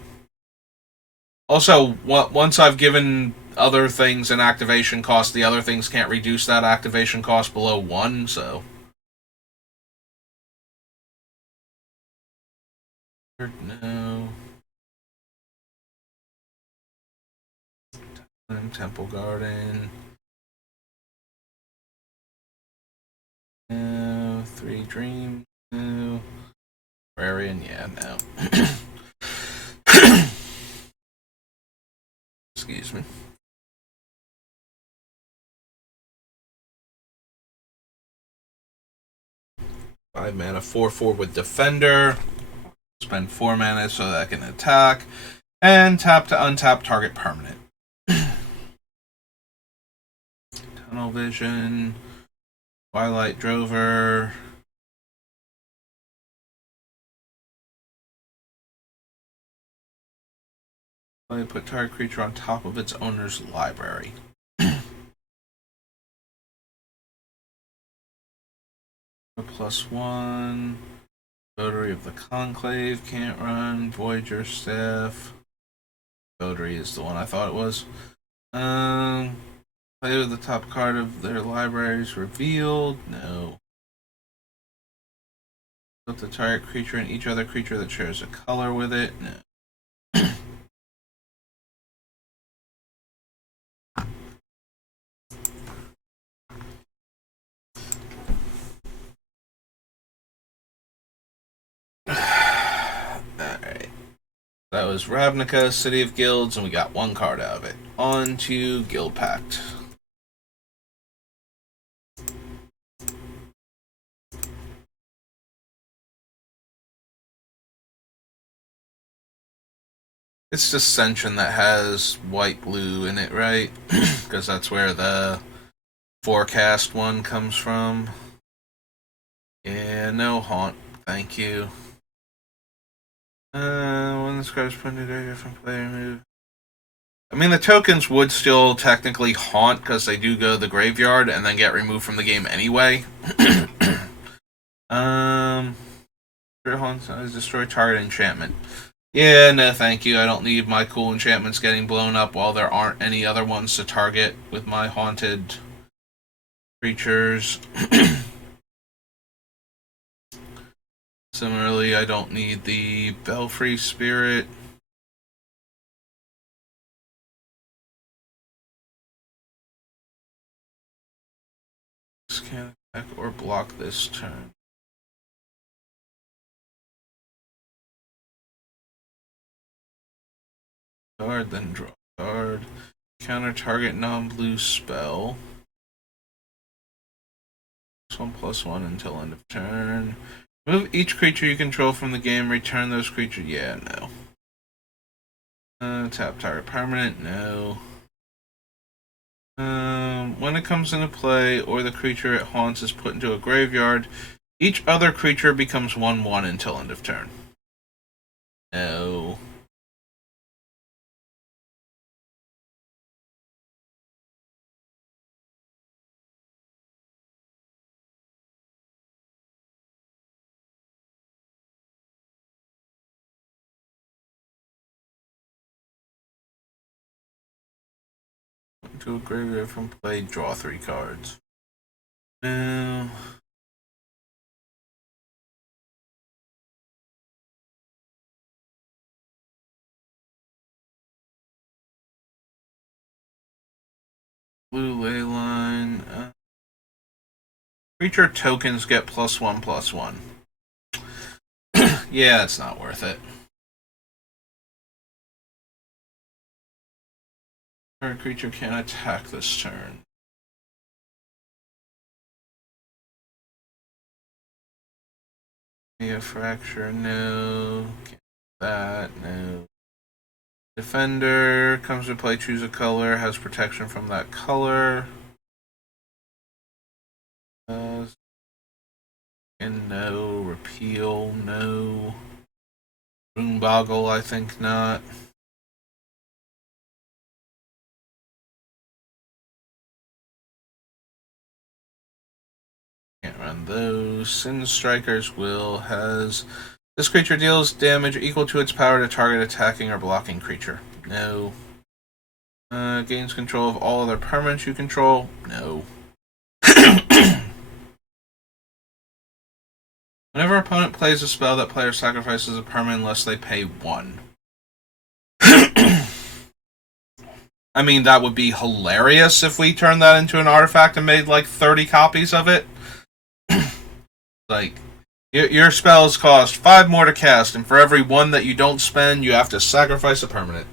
Also, once I've given other things an activation cost, the other things can't reduce that activation cost below 1, so... No. Temple Garden. No. 3 Dreams. No. Aquarian, yeah, no. Excuse me. 5 mana, 4/4 with Defender. Spend 4 mana so that I can attack. And tap to untap target permanent. Tunnel Vision. Twilight Drover. Put target creature on top of its owner's library. +1. Votary of the Conclave can't run. Voyager Staff. Votary is the one I thought it was. Play with the top card of their libraries revealed. No. Put the target creature and each other creature that shares a color with it. No. Alright. That was Ravnica, City of Guilds, and we got 1 card out of it. On to Guild Pact. It's Ascension that has white-blue in it, right? Because that's where the forecast one comes from. Yeah, no haunt. Thank you. When this card's put into graveyard from player move. I mean, the tokens would still technically haunt because they do go to the graveyard and then get removed from the game anyway. Destroy target enchantment. Yeah, no thank you. I don't need my cool enchantments getting blown up while there aren't any other ones to target with my haunted creatures. Similarly, I don't need the Belfry Spirit. This can't attack or block this turn. Card, then draw card. Counter target non-blue spell. +1/+1 until end of turn. Move each creature you control from the game. Return those creatures. Yeah, no. Tap target permanent. No. When it comes into play or the creature it haunts is put into a graveyard, each other creature becomes 1/1 until end of turn. No. To a graveyard from play, draw 3 cards. No. Blue Leyline. Creature tokens get +1/+1. Yeah, it's not worth it. Current creature can't attack this turn. Yeah, Fracture, no. Can't that, no. Defender comes to play, choose a color, has protection from that color. And no. Repeal, no. Boonboggle, I think not. Can't run those. Sin Striker's Will has... This creature deals damage equal to its power to target attacking or blocking creature. No. Gains control of all other permanents you control. No. Whenever an opponent plays a spell, that player sacrifices a permanent unless they pay 1. I mean, that would be hilarious if we turned that into an artifact and made like 30 copies of it. Like, your spells cost 5 more to cast, and for every 1 that you don't spend, you have to sacrifice a permanent.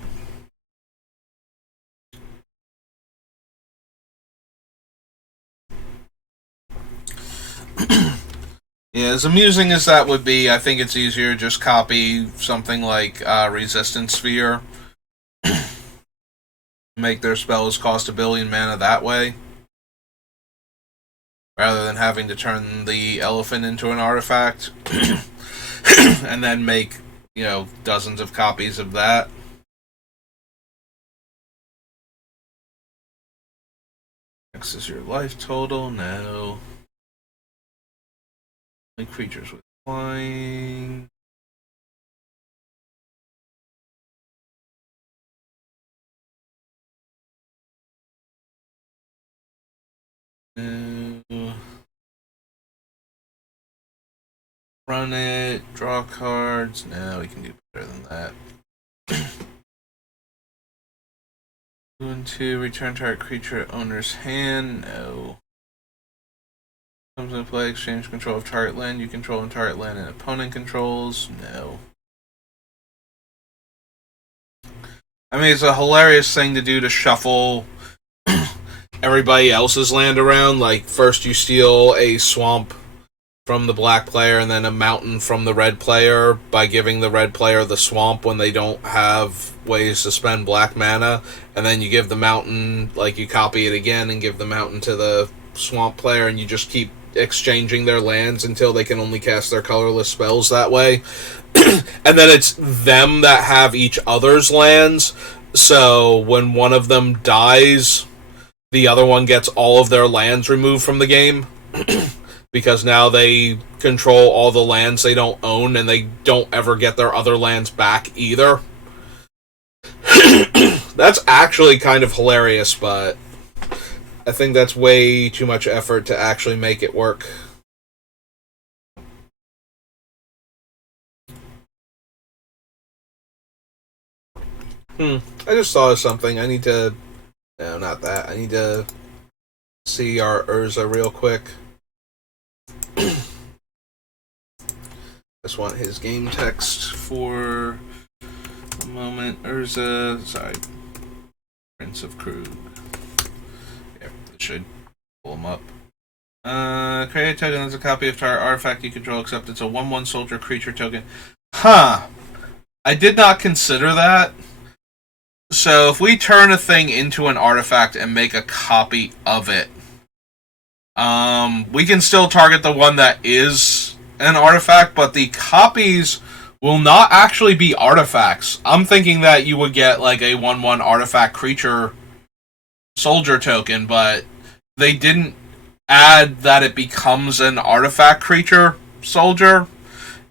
Yeah, as amusing as that would be, I think it's easier to just copy something like Resistance Sphere. Make their spells cost 1 billion mana that way, rather than having to turn the elephant into an artifact and then make, dozens of copies of that. X is your life total. No. Only creatures with flying. Run it. Draw cards. No, we can do better than that. 2 and 2. Return target creature owner's hand. No. Comes into play. Exchange control of target land you control and target land and opponent controls. No. I mean, it's a hilarious thing to do to shuffle everybody else's land around. Like, first you steal a swamp from the black player and then a mountain from the red player by giving the red player the swamp when they don't have ways to spend black mana, and then you give the mountain, like, you copy it again and give the mountain to the swamp player, and you just keep exchanging their lands until they can only cast their colorless spells that way. And then it's them that have each other's lands, so when one of them dies, the other one gets all of their lands removed from the game. Because now they control all the lands they don't own, and they don't ever get their other lands back either. That's actually kind of hilarious, but I think that's way too much effort to actually make it work. I just thought of something. I need to... No, not that. I need to see our Urza real quick. Just want his game text for a moment. Urza, sorry, Prince of Krug. Yeah, it should pull him up. Create a token that's a copy of target artifact you control, except it's a 1/1 soldier creature token. Huh. I did not consider that. So if we turn a thing into an artifact and make a copy of it, we can still target the one that is an artifact, but the copies will not actually be artifacts. I'm thinking that you would get like a 1/1 artifact creature soldier token, but they didn't add that it becomes an artifact creature soldier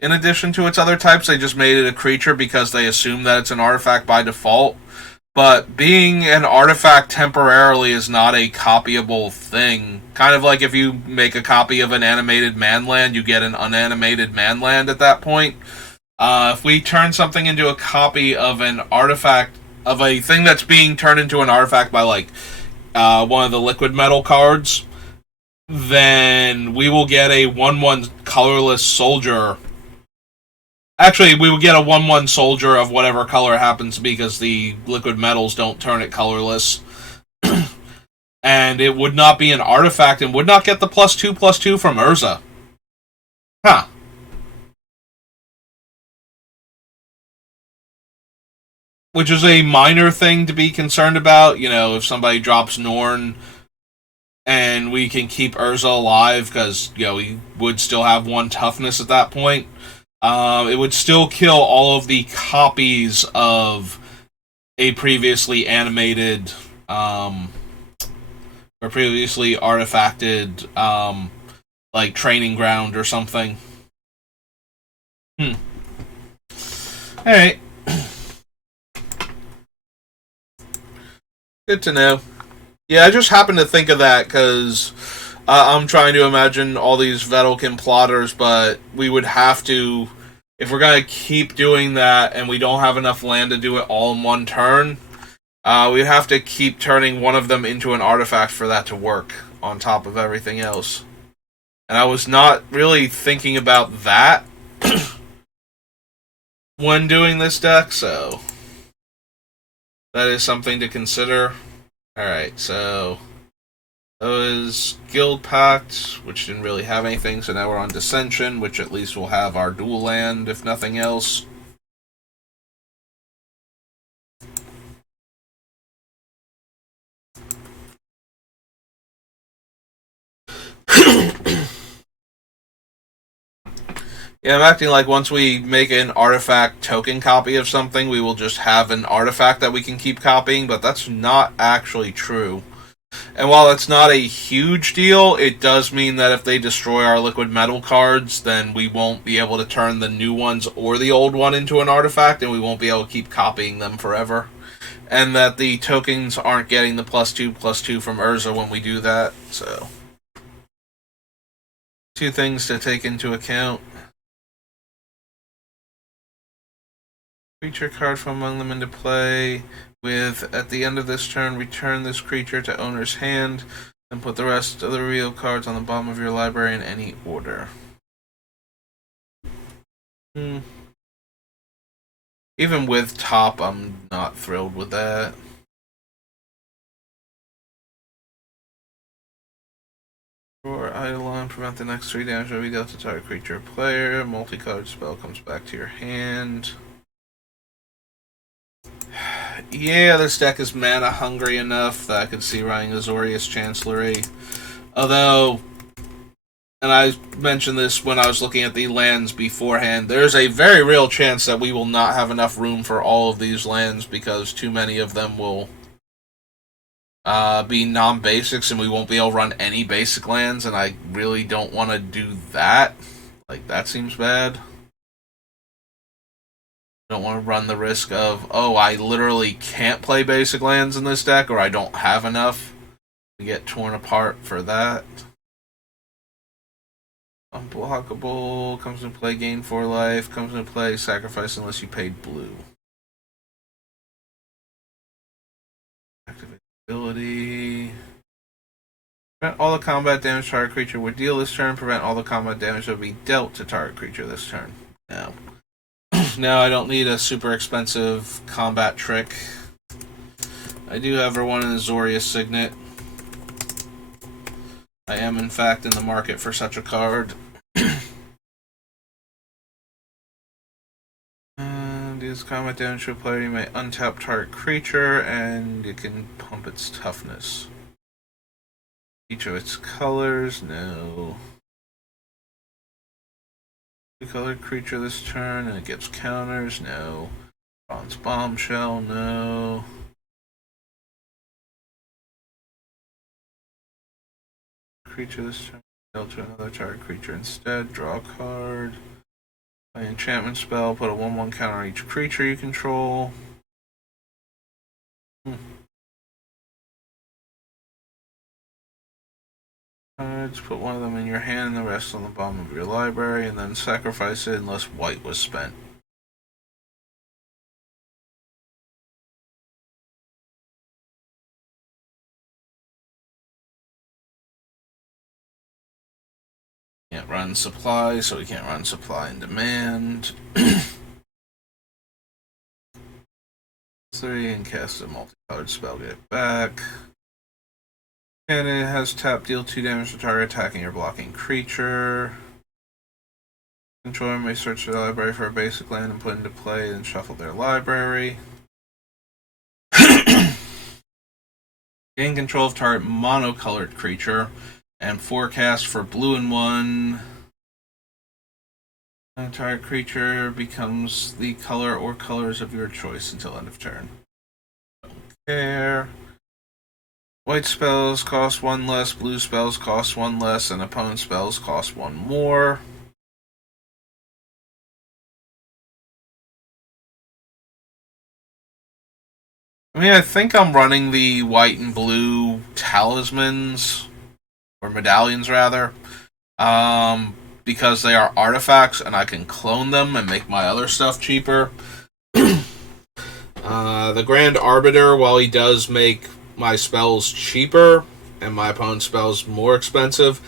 in addition to its other types. They just made it a creature because they assume that it's an artifact by default. But being an artifact temporarily is not a copyable thing. Kind of like if you make a copy of an animated manland, you get an unanimated manland at that point. If we turn something into a copy of an artifact, of a thing that's being turned into an artifact by, like, one of the liquid metal cards, then we will get a 1/1 colorless soldier. Actually, we would get a 1/1 soldier of whatever color it happens to be, because the liquid metals don't turn it colorless. And it would not be an artifact and would not get the +2/+2 from Urza. Huh. Which is a minor thing to be concerned about. You know, if somebody drops Norn and we can keep Urza alive, because, you know, we would still have 1 toughness at that point. It would still kill all of the copies of a previously animated, or previously artifacted, like, training ground or something. Alright. Good to know. Yeah, I just happened to think of that, because I'm trying to imagine all these Vedalken plotters, but we would have to, if we're gonna keep doing that, and we don't have enough land to do it all in one turn. We'd have to keep turning one of them into an artifact for that to work on top of everything else. And I was not really thinking about that when doing this deck, so that is something to consider. Alright, so that was Guild Pact, which didn't really have anything, so now we're on Dissension, which at least will have our dual land, if nothing else. Yeah, I'm acting like once we make an artifact token copy of something, we will just have an artifact that we can keep copying, but that's not actually true. And while it's not a huge deal, it does mean that if they destroy our liquid metal cards, then we won't be able to turn the new ones or the old one into an artifact, and we won't be able to keep copying them forever. And that the tokens aren't getting the +2/+2 from Urza when we do that, so. Two things to take into account. Creature card from among them into play with, at the end of this turn, return this creature to owner's hand and put the rest of the real cards on the bottom of your library in any order. Even with top, I'm not thrilled with that. For Eidolon, prevent the next 3 damage will be dealt to target creature or player. Multicolored spell comes back to your hand. Yeah, this deck is mana hungry enough that I could see running Azorius Chancellery. Although, and I mentioned this when I was looking at the lands beforehand, there's a very real chance that we will not have enough room for all of these lands because too many of them will be non-basics and we won't be able to run any basic lands, and I really don't want to do that. Like, that seems bad. Don't want to run the risk of, oh, I literally can't play basic lands in this deck, or I don't have enough to get torn apart for that. Unblockable, comes into play, gain 4 life, comes into play, sacrifice unless you paid blue. Activate ability. Prevent all the combat damage to target creature would deal this turn, prevent all the combat damage that would be dealt to target creature this turn. No. No, I don't need a super expensive combat trick. I do have one in the Azorius Signet. I am, in fact, in the market for such a card. Deals combat damage to a player, you may untap target creature, and you can pump its toughness. Each of its colors, no. Colored creature this turn, and it gets counters, no. Bronze Bombshell, no. Creature this turn, deal to another target creature instead, draw a card. Play an enchantment spell, put a 1/1 counter on each creature you control. Cards, put one of them in your hand and the rest on the bottom of your library, and then sacrifice it unless white was spent. Can't run supply, so we can't run supply and demand. 3 and cast a multicolored spell, get it back. And it has tap, deal 2 damage to target attacking or blocking creature. Controller may search their library for a basic land and put into play and shuffle their library. Gain control of target monocolored creature and forecast for blue and 1. Target creature becomes the color or colors of your choice until end of turn. Don't care. White spells cost 1 less, blue spells cost 1 less, and opponent spells cost 1 more. I mean, I think I'm running the white and blue talismans or medallions rather, because they are artifacts and I can clone them and make my other stuff cheaper. The Grand Arbiter, while he does make my spells cheaper and my opponent's spells more expensive,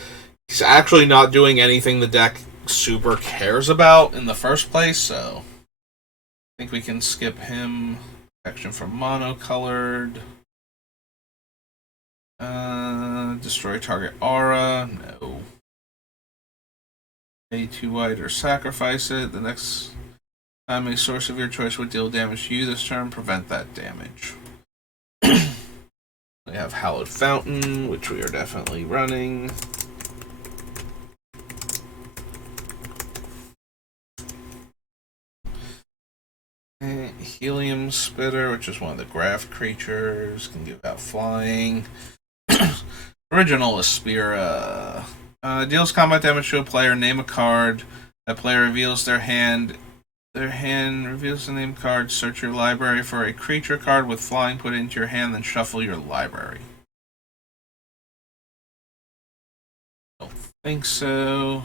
he's actually not doing anything the deck super cares about in the first place, so I think we can skip him. Action from monocolored. Destroy target aura. No. Pay 2 white or sacrifice it. The next time a source of your choice would deal damage to you this turn, prevent that damage. We have Hallowed Fountain, which we are definitely running. Helium Spitter, which is one of the graft creatures, can give out flying. Original Aspira. Deals combat damage to a player. Name a card. That player reveals their hand. Their hand reveals the name card. Search your library for a creature card with flying. Put it into your hand, then shuffle your library. Don't think so.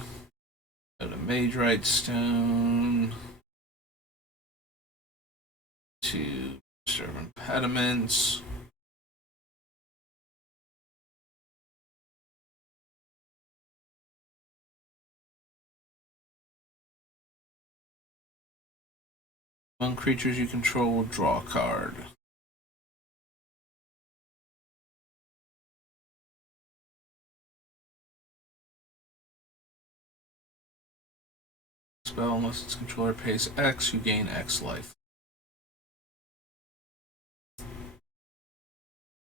Go to Mage Right Stone. To serve impediments. Among creatures you control will draw a card. Spell, unless its controller pays X, you gain X life.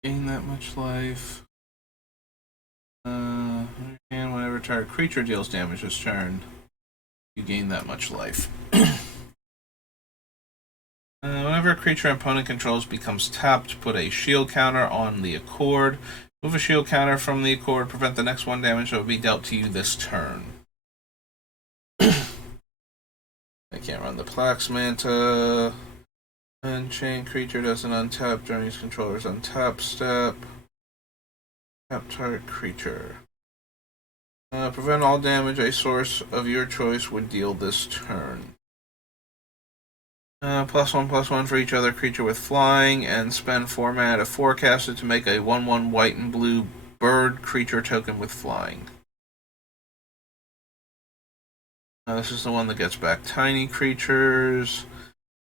Gain that much life. And whenever a target creature deals damage this turn, you gain that much life. Whenever a creature an opponent controls becomes tapped, put a shield counter on the Accord. Move a shield counter from the Accord, prevent the next 1 damage that will be dealt to you this turn. I can't run the Plax Manta. Unchained creature doesn't untap during its controller's untap step. Tap target creature. Prevent all damage a source of your choice would deal this turn. +1/+1 for each other creature with flying, and spend 4 mana to forecast it to make a 1/1 white and blue bird creature token with flying. This is the one that gets back tiny creatures.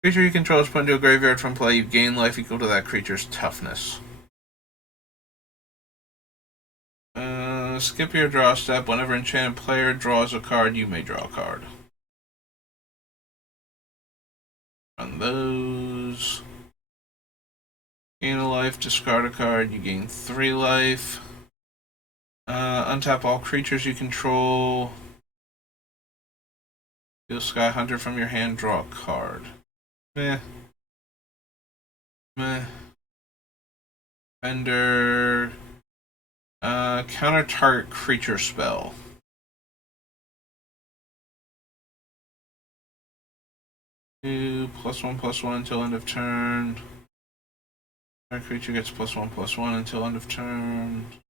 Creature you control is put into a graveyard from play. You gain life equal to that creature's toughness. Skip your draw step. Whenever enchanted player draws a card, you may draw a card. Run those. Gain a life, discard a card, you gain 3 life. Untap all creatures you control. Deal Sky Hunter from your hand, draw a card. Meh. Fender. Counter target creature spell. +1/+1 until end of turn. Our creature gets +1/+1 until end of turn.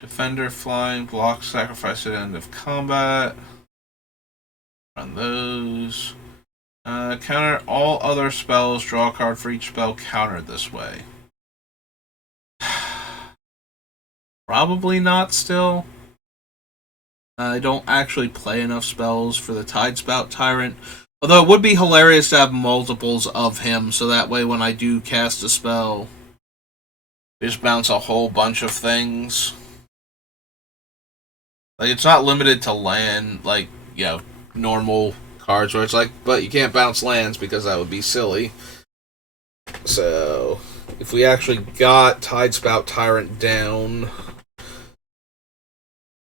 Defender, flying, block, sacrifice at end of combat. Run those. Counter all other spells. Draw a card for each spell countered this way. Probably not still. I don't actually play enough spells for the Tidespout Tyrant. Although it would be hilarious to have multiples of him, so that way when I do cast a spell, just bounce a whole bunch of things. Like, it's not limited to land, like, you know, normal cards where it's like, but you can't bounce lands because that would be silly. So, if we actually got Tidespout Tyrant down,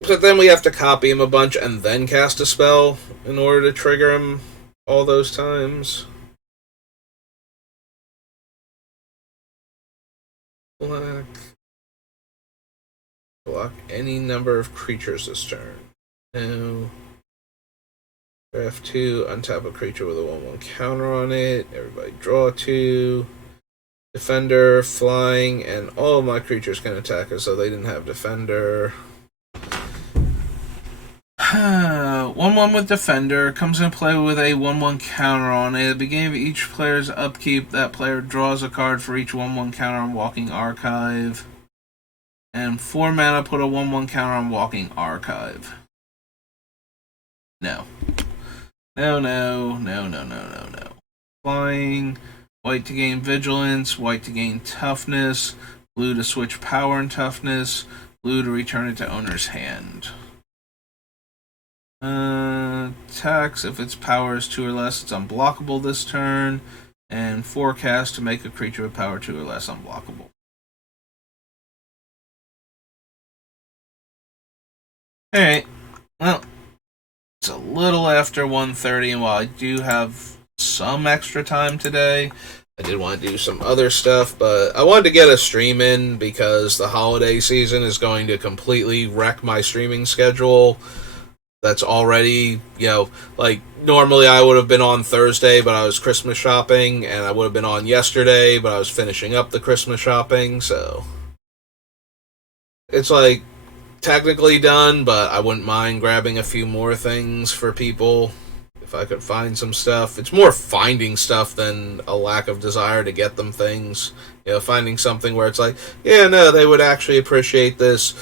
but then we have to copy him a bunch and then cast a spell in order to trigger him all those times. Black. Block any number of creatures this turn. No. Draft 2, untap a creature with a 1/1 counter on it. Everybody draw 2. Defender, flying, and all my creatures can attack us, so they didn't have defender. 1/1 with Defender comes into play with a 1/1 counter on it. At the beginning of each player's upkeep, that player draws a card for each 1/1 counter on Walking Archive. And 4 mana, put a 1/1 counter on Walking Archive. No. No. Flying, white to gain Vigilance, white to gain Toughness, blue to switch power and toughness, blue to return it to owner's hand. Attacks, if its power is 2 or less, it's unblockable this turn. And forecast, to make a creature with power 2 or less unblockable. Alright, well, it's a little after 1:30, and while I do have some extra time today, I did want to do some other stuff, but I wanted to get a stream in because the holiday season is going to completely wreck my streaming schedule. That's already, like normally I would have been on Thursday, but I was Christmas shopping, and I would have been on yesterday, but I was finishing up the Christmas shopping, so it's like technically done, but I wouldn't mind grabbing a few more things for people if I could find some stuff. It's more finding stuff than a lack of desire to get them things. Finding something where it's like, yeah, no, they would actually appreciate this,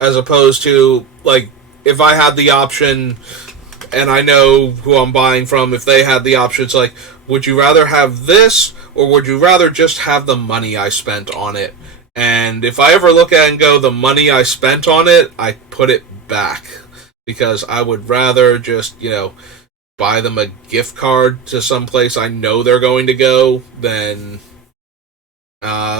as opposed to, like, if I had the option, and I know who I'm buying from, if they had the option, it's like, would you rather have this, or would you rather just have the money I spent on it? And if I ever look at it and go, the money I spent on it, I put it back. Because I would rather just, buy them a gift card to some place I know they're going to go than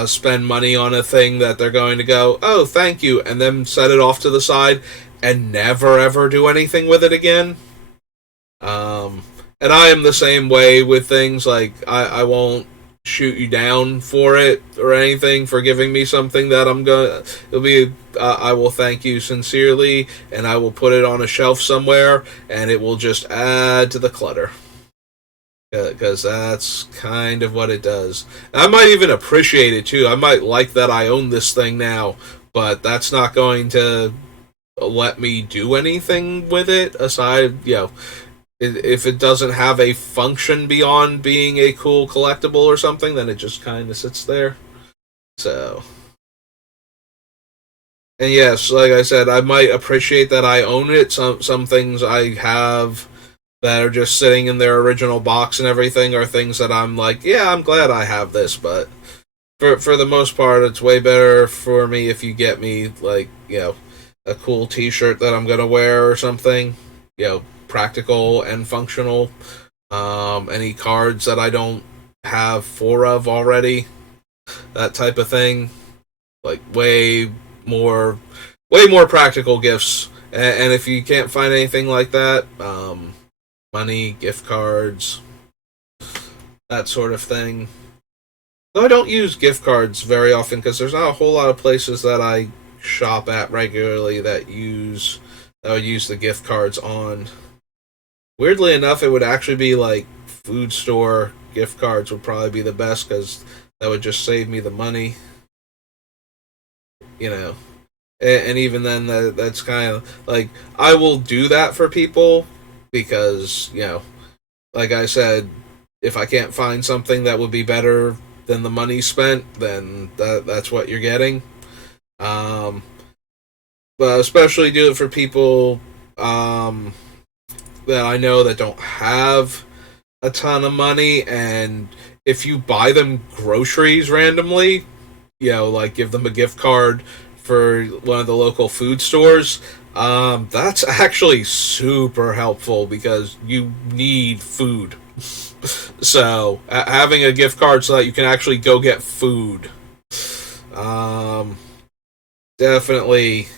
spend money on a thing that they're going to go, oh, thank you, and then set it off to the side and never ever do anything with it again. And I am the same way with things. Like, I won't shoot you down for it or anything for giving me something that it'll be, I will thank you sincerely, and I will put it on a shelf somewhere, and it will just add to the clutter. Because that's kind of what it does. And I might even appreciate it too. I might like that I own this thing now, but that's not going to let me do anything with it aside, if it doesn't have a function beyond being a cool collectible or something, then it just kind of sits there. So, and yes, like I said, I might appreciate that I own it. Some things I have that are just sitting in their original box and everything are things that I'm like, yeah, I'm glad I have this, but for the most part, it's way better for me if you get me, like, a cool t-shirt that I'm gonna wear or something, practical and functional. Any cards that I don't have 4 of already, that type of thing. Like, way more practical gifts. And if you can't find anything like that, money, gift cards, that sort of thing. Though I don't use gift cards very often because there's not a whole lot of places that I shop at regularly that would use the gift cards on. Weirdly enough, it would actually be like food store gift cards would probably be the best because that would just save me the money. And even then, that's kind of like, I will do that for people because, like I said, if I can't find something that would be better than the money spent, then that's what you're getting. But especially do it for people that I know that don't have a ton of money, and if you buy them groceries randomly, like give them a gift card for one of the local food stores, that's actually super helpful because you need food. So having a gift card so that you can actually go get food, definitely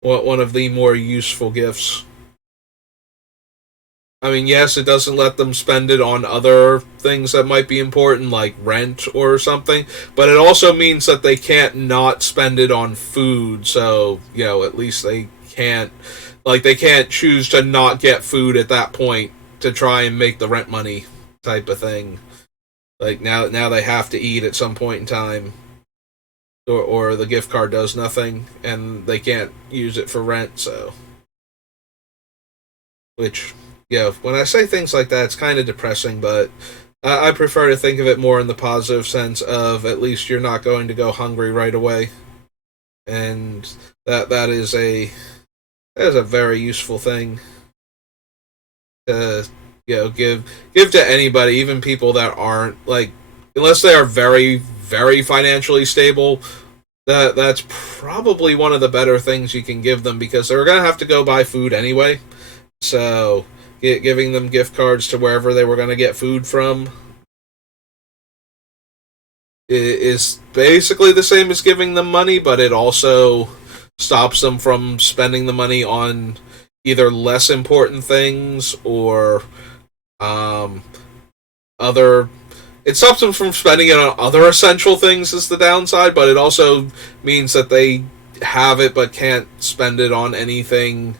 one of the more useful gifts. I mean, yes, it doesn't let them spend it on other things that might be important, like rent or something, but it also means that they can't not spend it on food, so, at least they can't choose to not get food at that point to try and make the rent money type of thing. Like now they have to eat at some point in time, or the gift card does nothing, and they can't use it for rent. So, which yeah, when I say things like that, it's kind of depressing, but I prefer to think of it more in the positive sense of at least you're not going to go hungry right away, and that is a very useful thing to give to anybody, even people that aren't like, unless they are very very financially stable. That's probably one of the better things you can give them because they're gonna have to go buy food anyway. So giving them gift cards to wherever they were gonna get food from is basically the same as giving them money, but it also stops them from spending the money on either less important things or um, other. It stops them from spending it on other essential things. Is the downside, but it also means that they have it but can't spend it on anything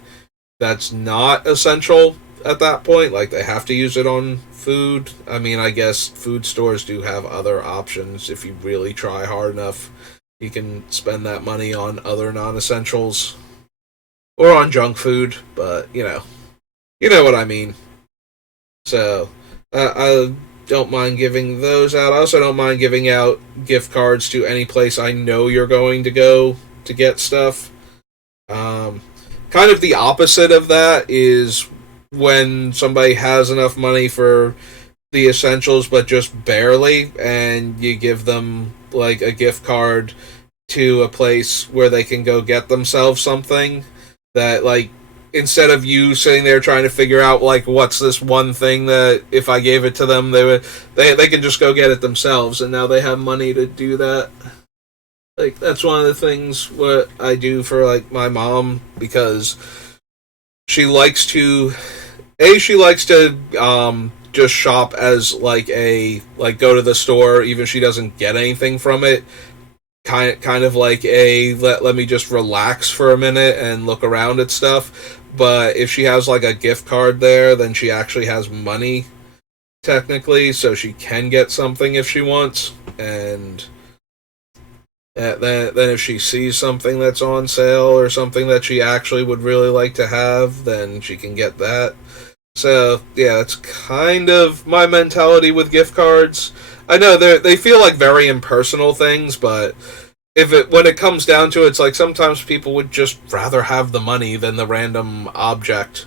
that's not essential at that point. Like they have to use it on food. I mean, I guess food stores do have other options if you really try hard enough. You can spend that money on other non-essentials or on junk food, but you know what I mean. So I don't mind giving those out. I also don't mind giving out gift cards to any place I know you're going to go to get stuff. Um, Kind of the opposite of that is when somebody has enough money for the essentials but just barely, and you give them like a gift card to a place where they can go get themselves something that, like, instead of you sitting there trying to figure out like what's this one thing that if I gave it to them they can just go get it themselves, and now they have money to do that. Like that's one of the things what I do for like my mom because she likes to she likes to just shop as like a like go to the store even if she doesn't get anything from it, kind of like a let me just relax for a minute and look around at stuff. But if she has like a gift card there, then she actually has money technically, so she can get something if she wants. And then if she sees something that's on sale or something that she actually would really like to have, then she can get that. So yeah, that's kind of my mentality with gift cards. I know they feel like very impersonal things, but if it when it comes down to it, it's like sometimes people would just rather have the money than the random object.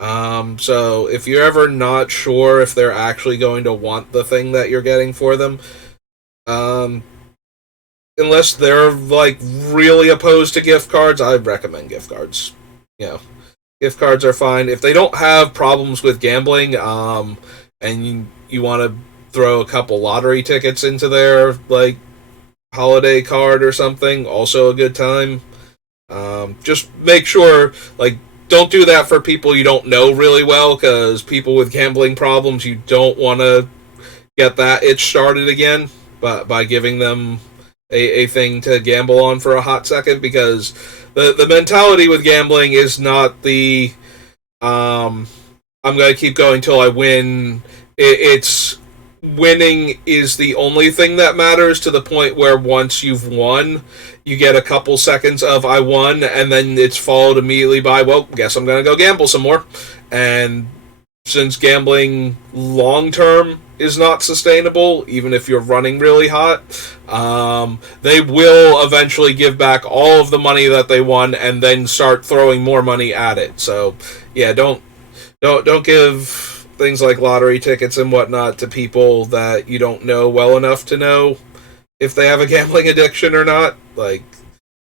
So if you're ever not sure if they're actually going to want the thing that you're getting for them, um, unless they're like really opposed to gift cards, I'd recommend gift cards. You know, gift cards are fine if they don't have problems with gambling. And you want to throw a couple lottery tickets into their like holiday card or something. Also a good time. Just make sure like don't do that for people you don't know really well because people with gambling problems you don't want to get that itch started again. But by giving them a thing to gamble on for a hot second because the mentality with gambling is not the I'm going to keep going till I win. It's winning is the only thing that matters to the point where once you've won, you get a couple seconds of I won, and then it's followed immediately by, well, guess I'm going to go gamble some more. And since gambling long term is not sustainable, even if you're running really hot, they will eventually give back all of the money that they won and then start throwing more money at it. So, yeah, don't give things like lottery tickets and whatnot to people that you don't know well enough to know if they have a gambling addiction or not. Like,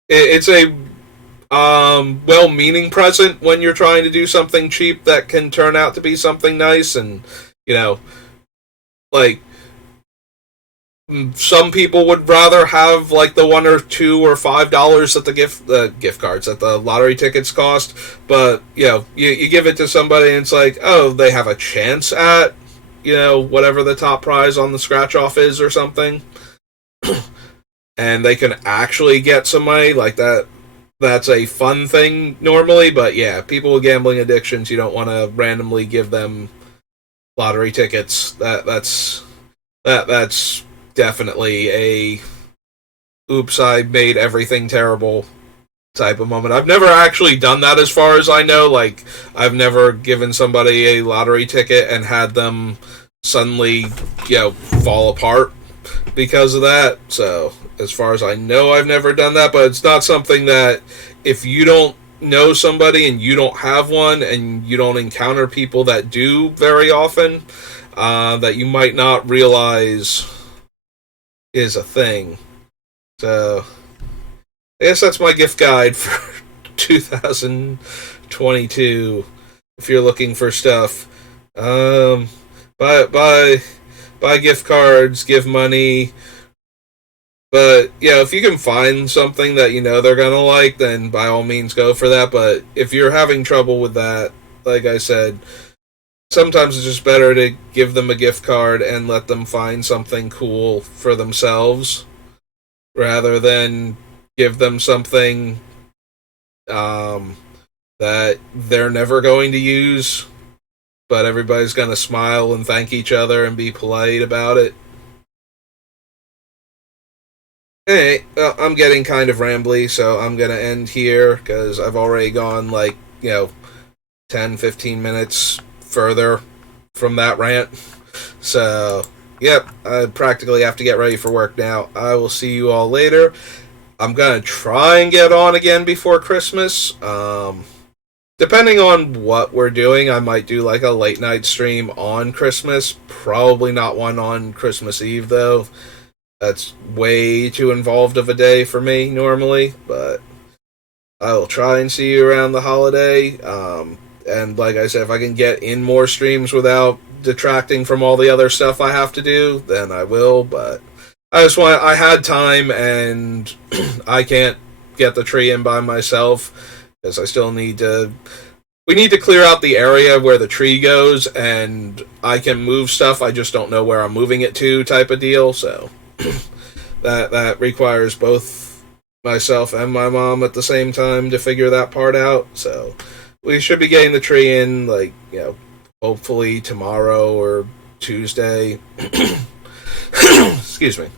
it's a well-meaning present when you're trying to do something cheap that can turn out to be something nice. And you know, like some people would rather have like the $1 or $2 or $5 that the gift cards that the lottery tickets cost, but you give it to somebody and it's like, oh, they have a chance at whatever the top prize on the scratch off is or something, and they can actually get some money like that. That's a fun thing normally, but yeah, people with gambling addictions, you don't want to randomly give them lottery tickets. That's that's definitely a oops, I made everything terrible type of moment. I've never actually done that as far as I know. Like, I've never given somebody a lottery ticket and had them suddenly, fall apart because of that. So, as far as I know, I've never done that, but it's not something that if you don't know somebody and you don't have one and you don't encounter people that do very often, that you might not realize is a thing. So, I guess that's my gift guide for 2022. If you're looking for stuff, um, buy gift cards, give money. But yeah, if you can find something that you know they're gonna like, then by all means go for that. But if you're having trouble with that, like I said, sometimes it's just better to give them a gift card and let them find something cool for themselves rather than give them something um, that they're never going to use, but everybody's going to smile and thank each other and be polite about it. Hey, well, I'm getting kind of rambly, so I'm going to end here because I've already gone 10, 15 minutes further from that rant. So, yep, I practically have to get ready for work now. I will see you all later. I'm going to try and get on again before Christmas. Depending on what we're doing, I might do like a late night stream on Christmas. Probably not one on Christmas Eve, though. That's way too involved of a day for me normally, but I will try and see you around the holiday. And like I said, if I can get in more streams without detracting from all the other stuff I have to do, then I will. But I had time, and I can't get the tree in by myself because I still need to. We need to clear out the area where the tree goes, and I can move stuff. I just don't know where I'm moving it to, type of deal. So that requires both myself and my mom at the same time to figure that part out. So we should be getting the tree in, hopefully tomorrow or Tuesday. Excuse me.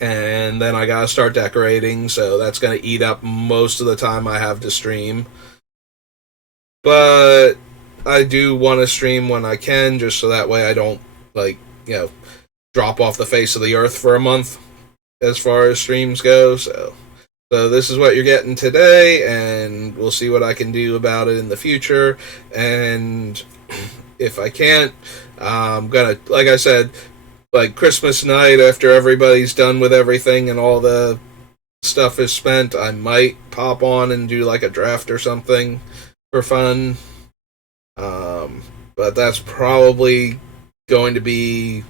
And then I gotta start decorating, so that's gonna eat up most of the time I have to stream. But I do want to stream when I can, just so that way I don't, drop off the face of the earth for a month as far as streams go. So this is what you're getting today, and we'll see what I can do about it in the future. And if I can't, I'm gonna, like I said, like Christmas night after everybody's done with everything and all the stuff is spent, I might pop on and do like a draft or something for fun. But that's probably going to be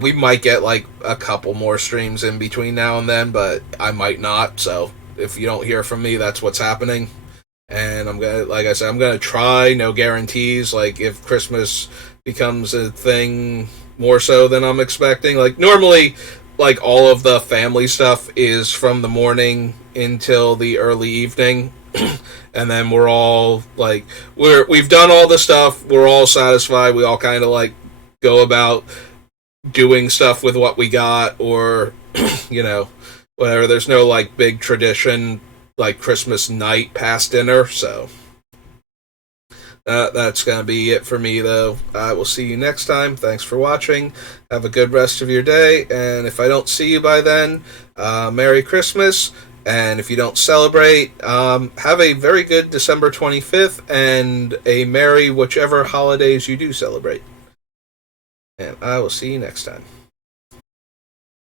we might get like a couple more streams in between now and then, but I might not. So if you don't hear from me, that's what's happening. And I'm gonna, like I said, I'm gonna try. No guarantees. Like if Christmas becomes a thing more so than I'm expecting. Like normally, like all of the family stuff is from the morning until the early evening. And then we're all we've done all the stuff, we're all satisfied, we all kind of go about doing stuff with what we got, or whatever. There's no big tradition like Christmas night past dinner. So that's gonna be it for me, though. I will see you next time. Thanks for watching. Have a good rest of your day, and if I don't see you by then, Merry Christmas. And if you don't celebrate, have a very good December 25th and a merry whichever holidays you do celebrate. And I will see you next time.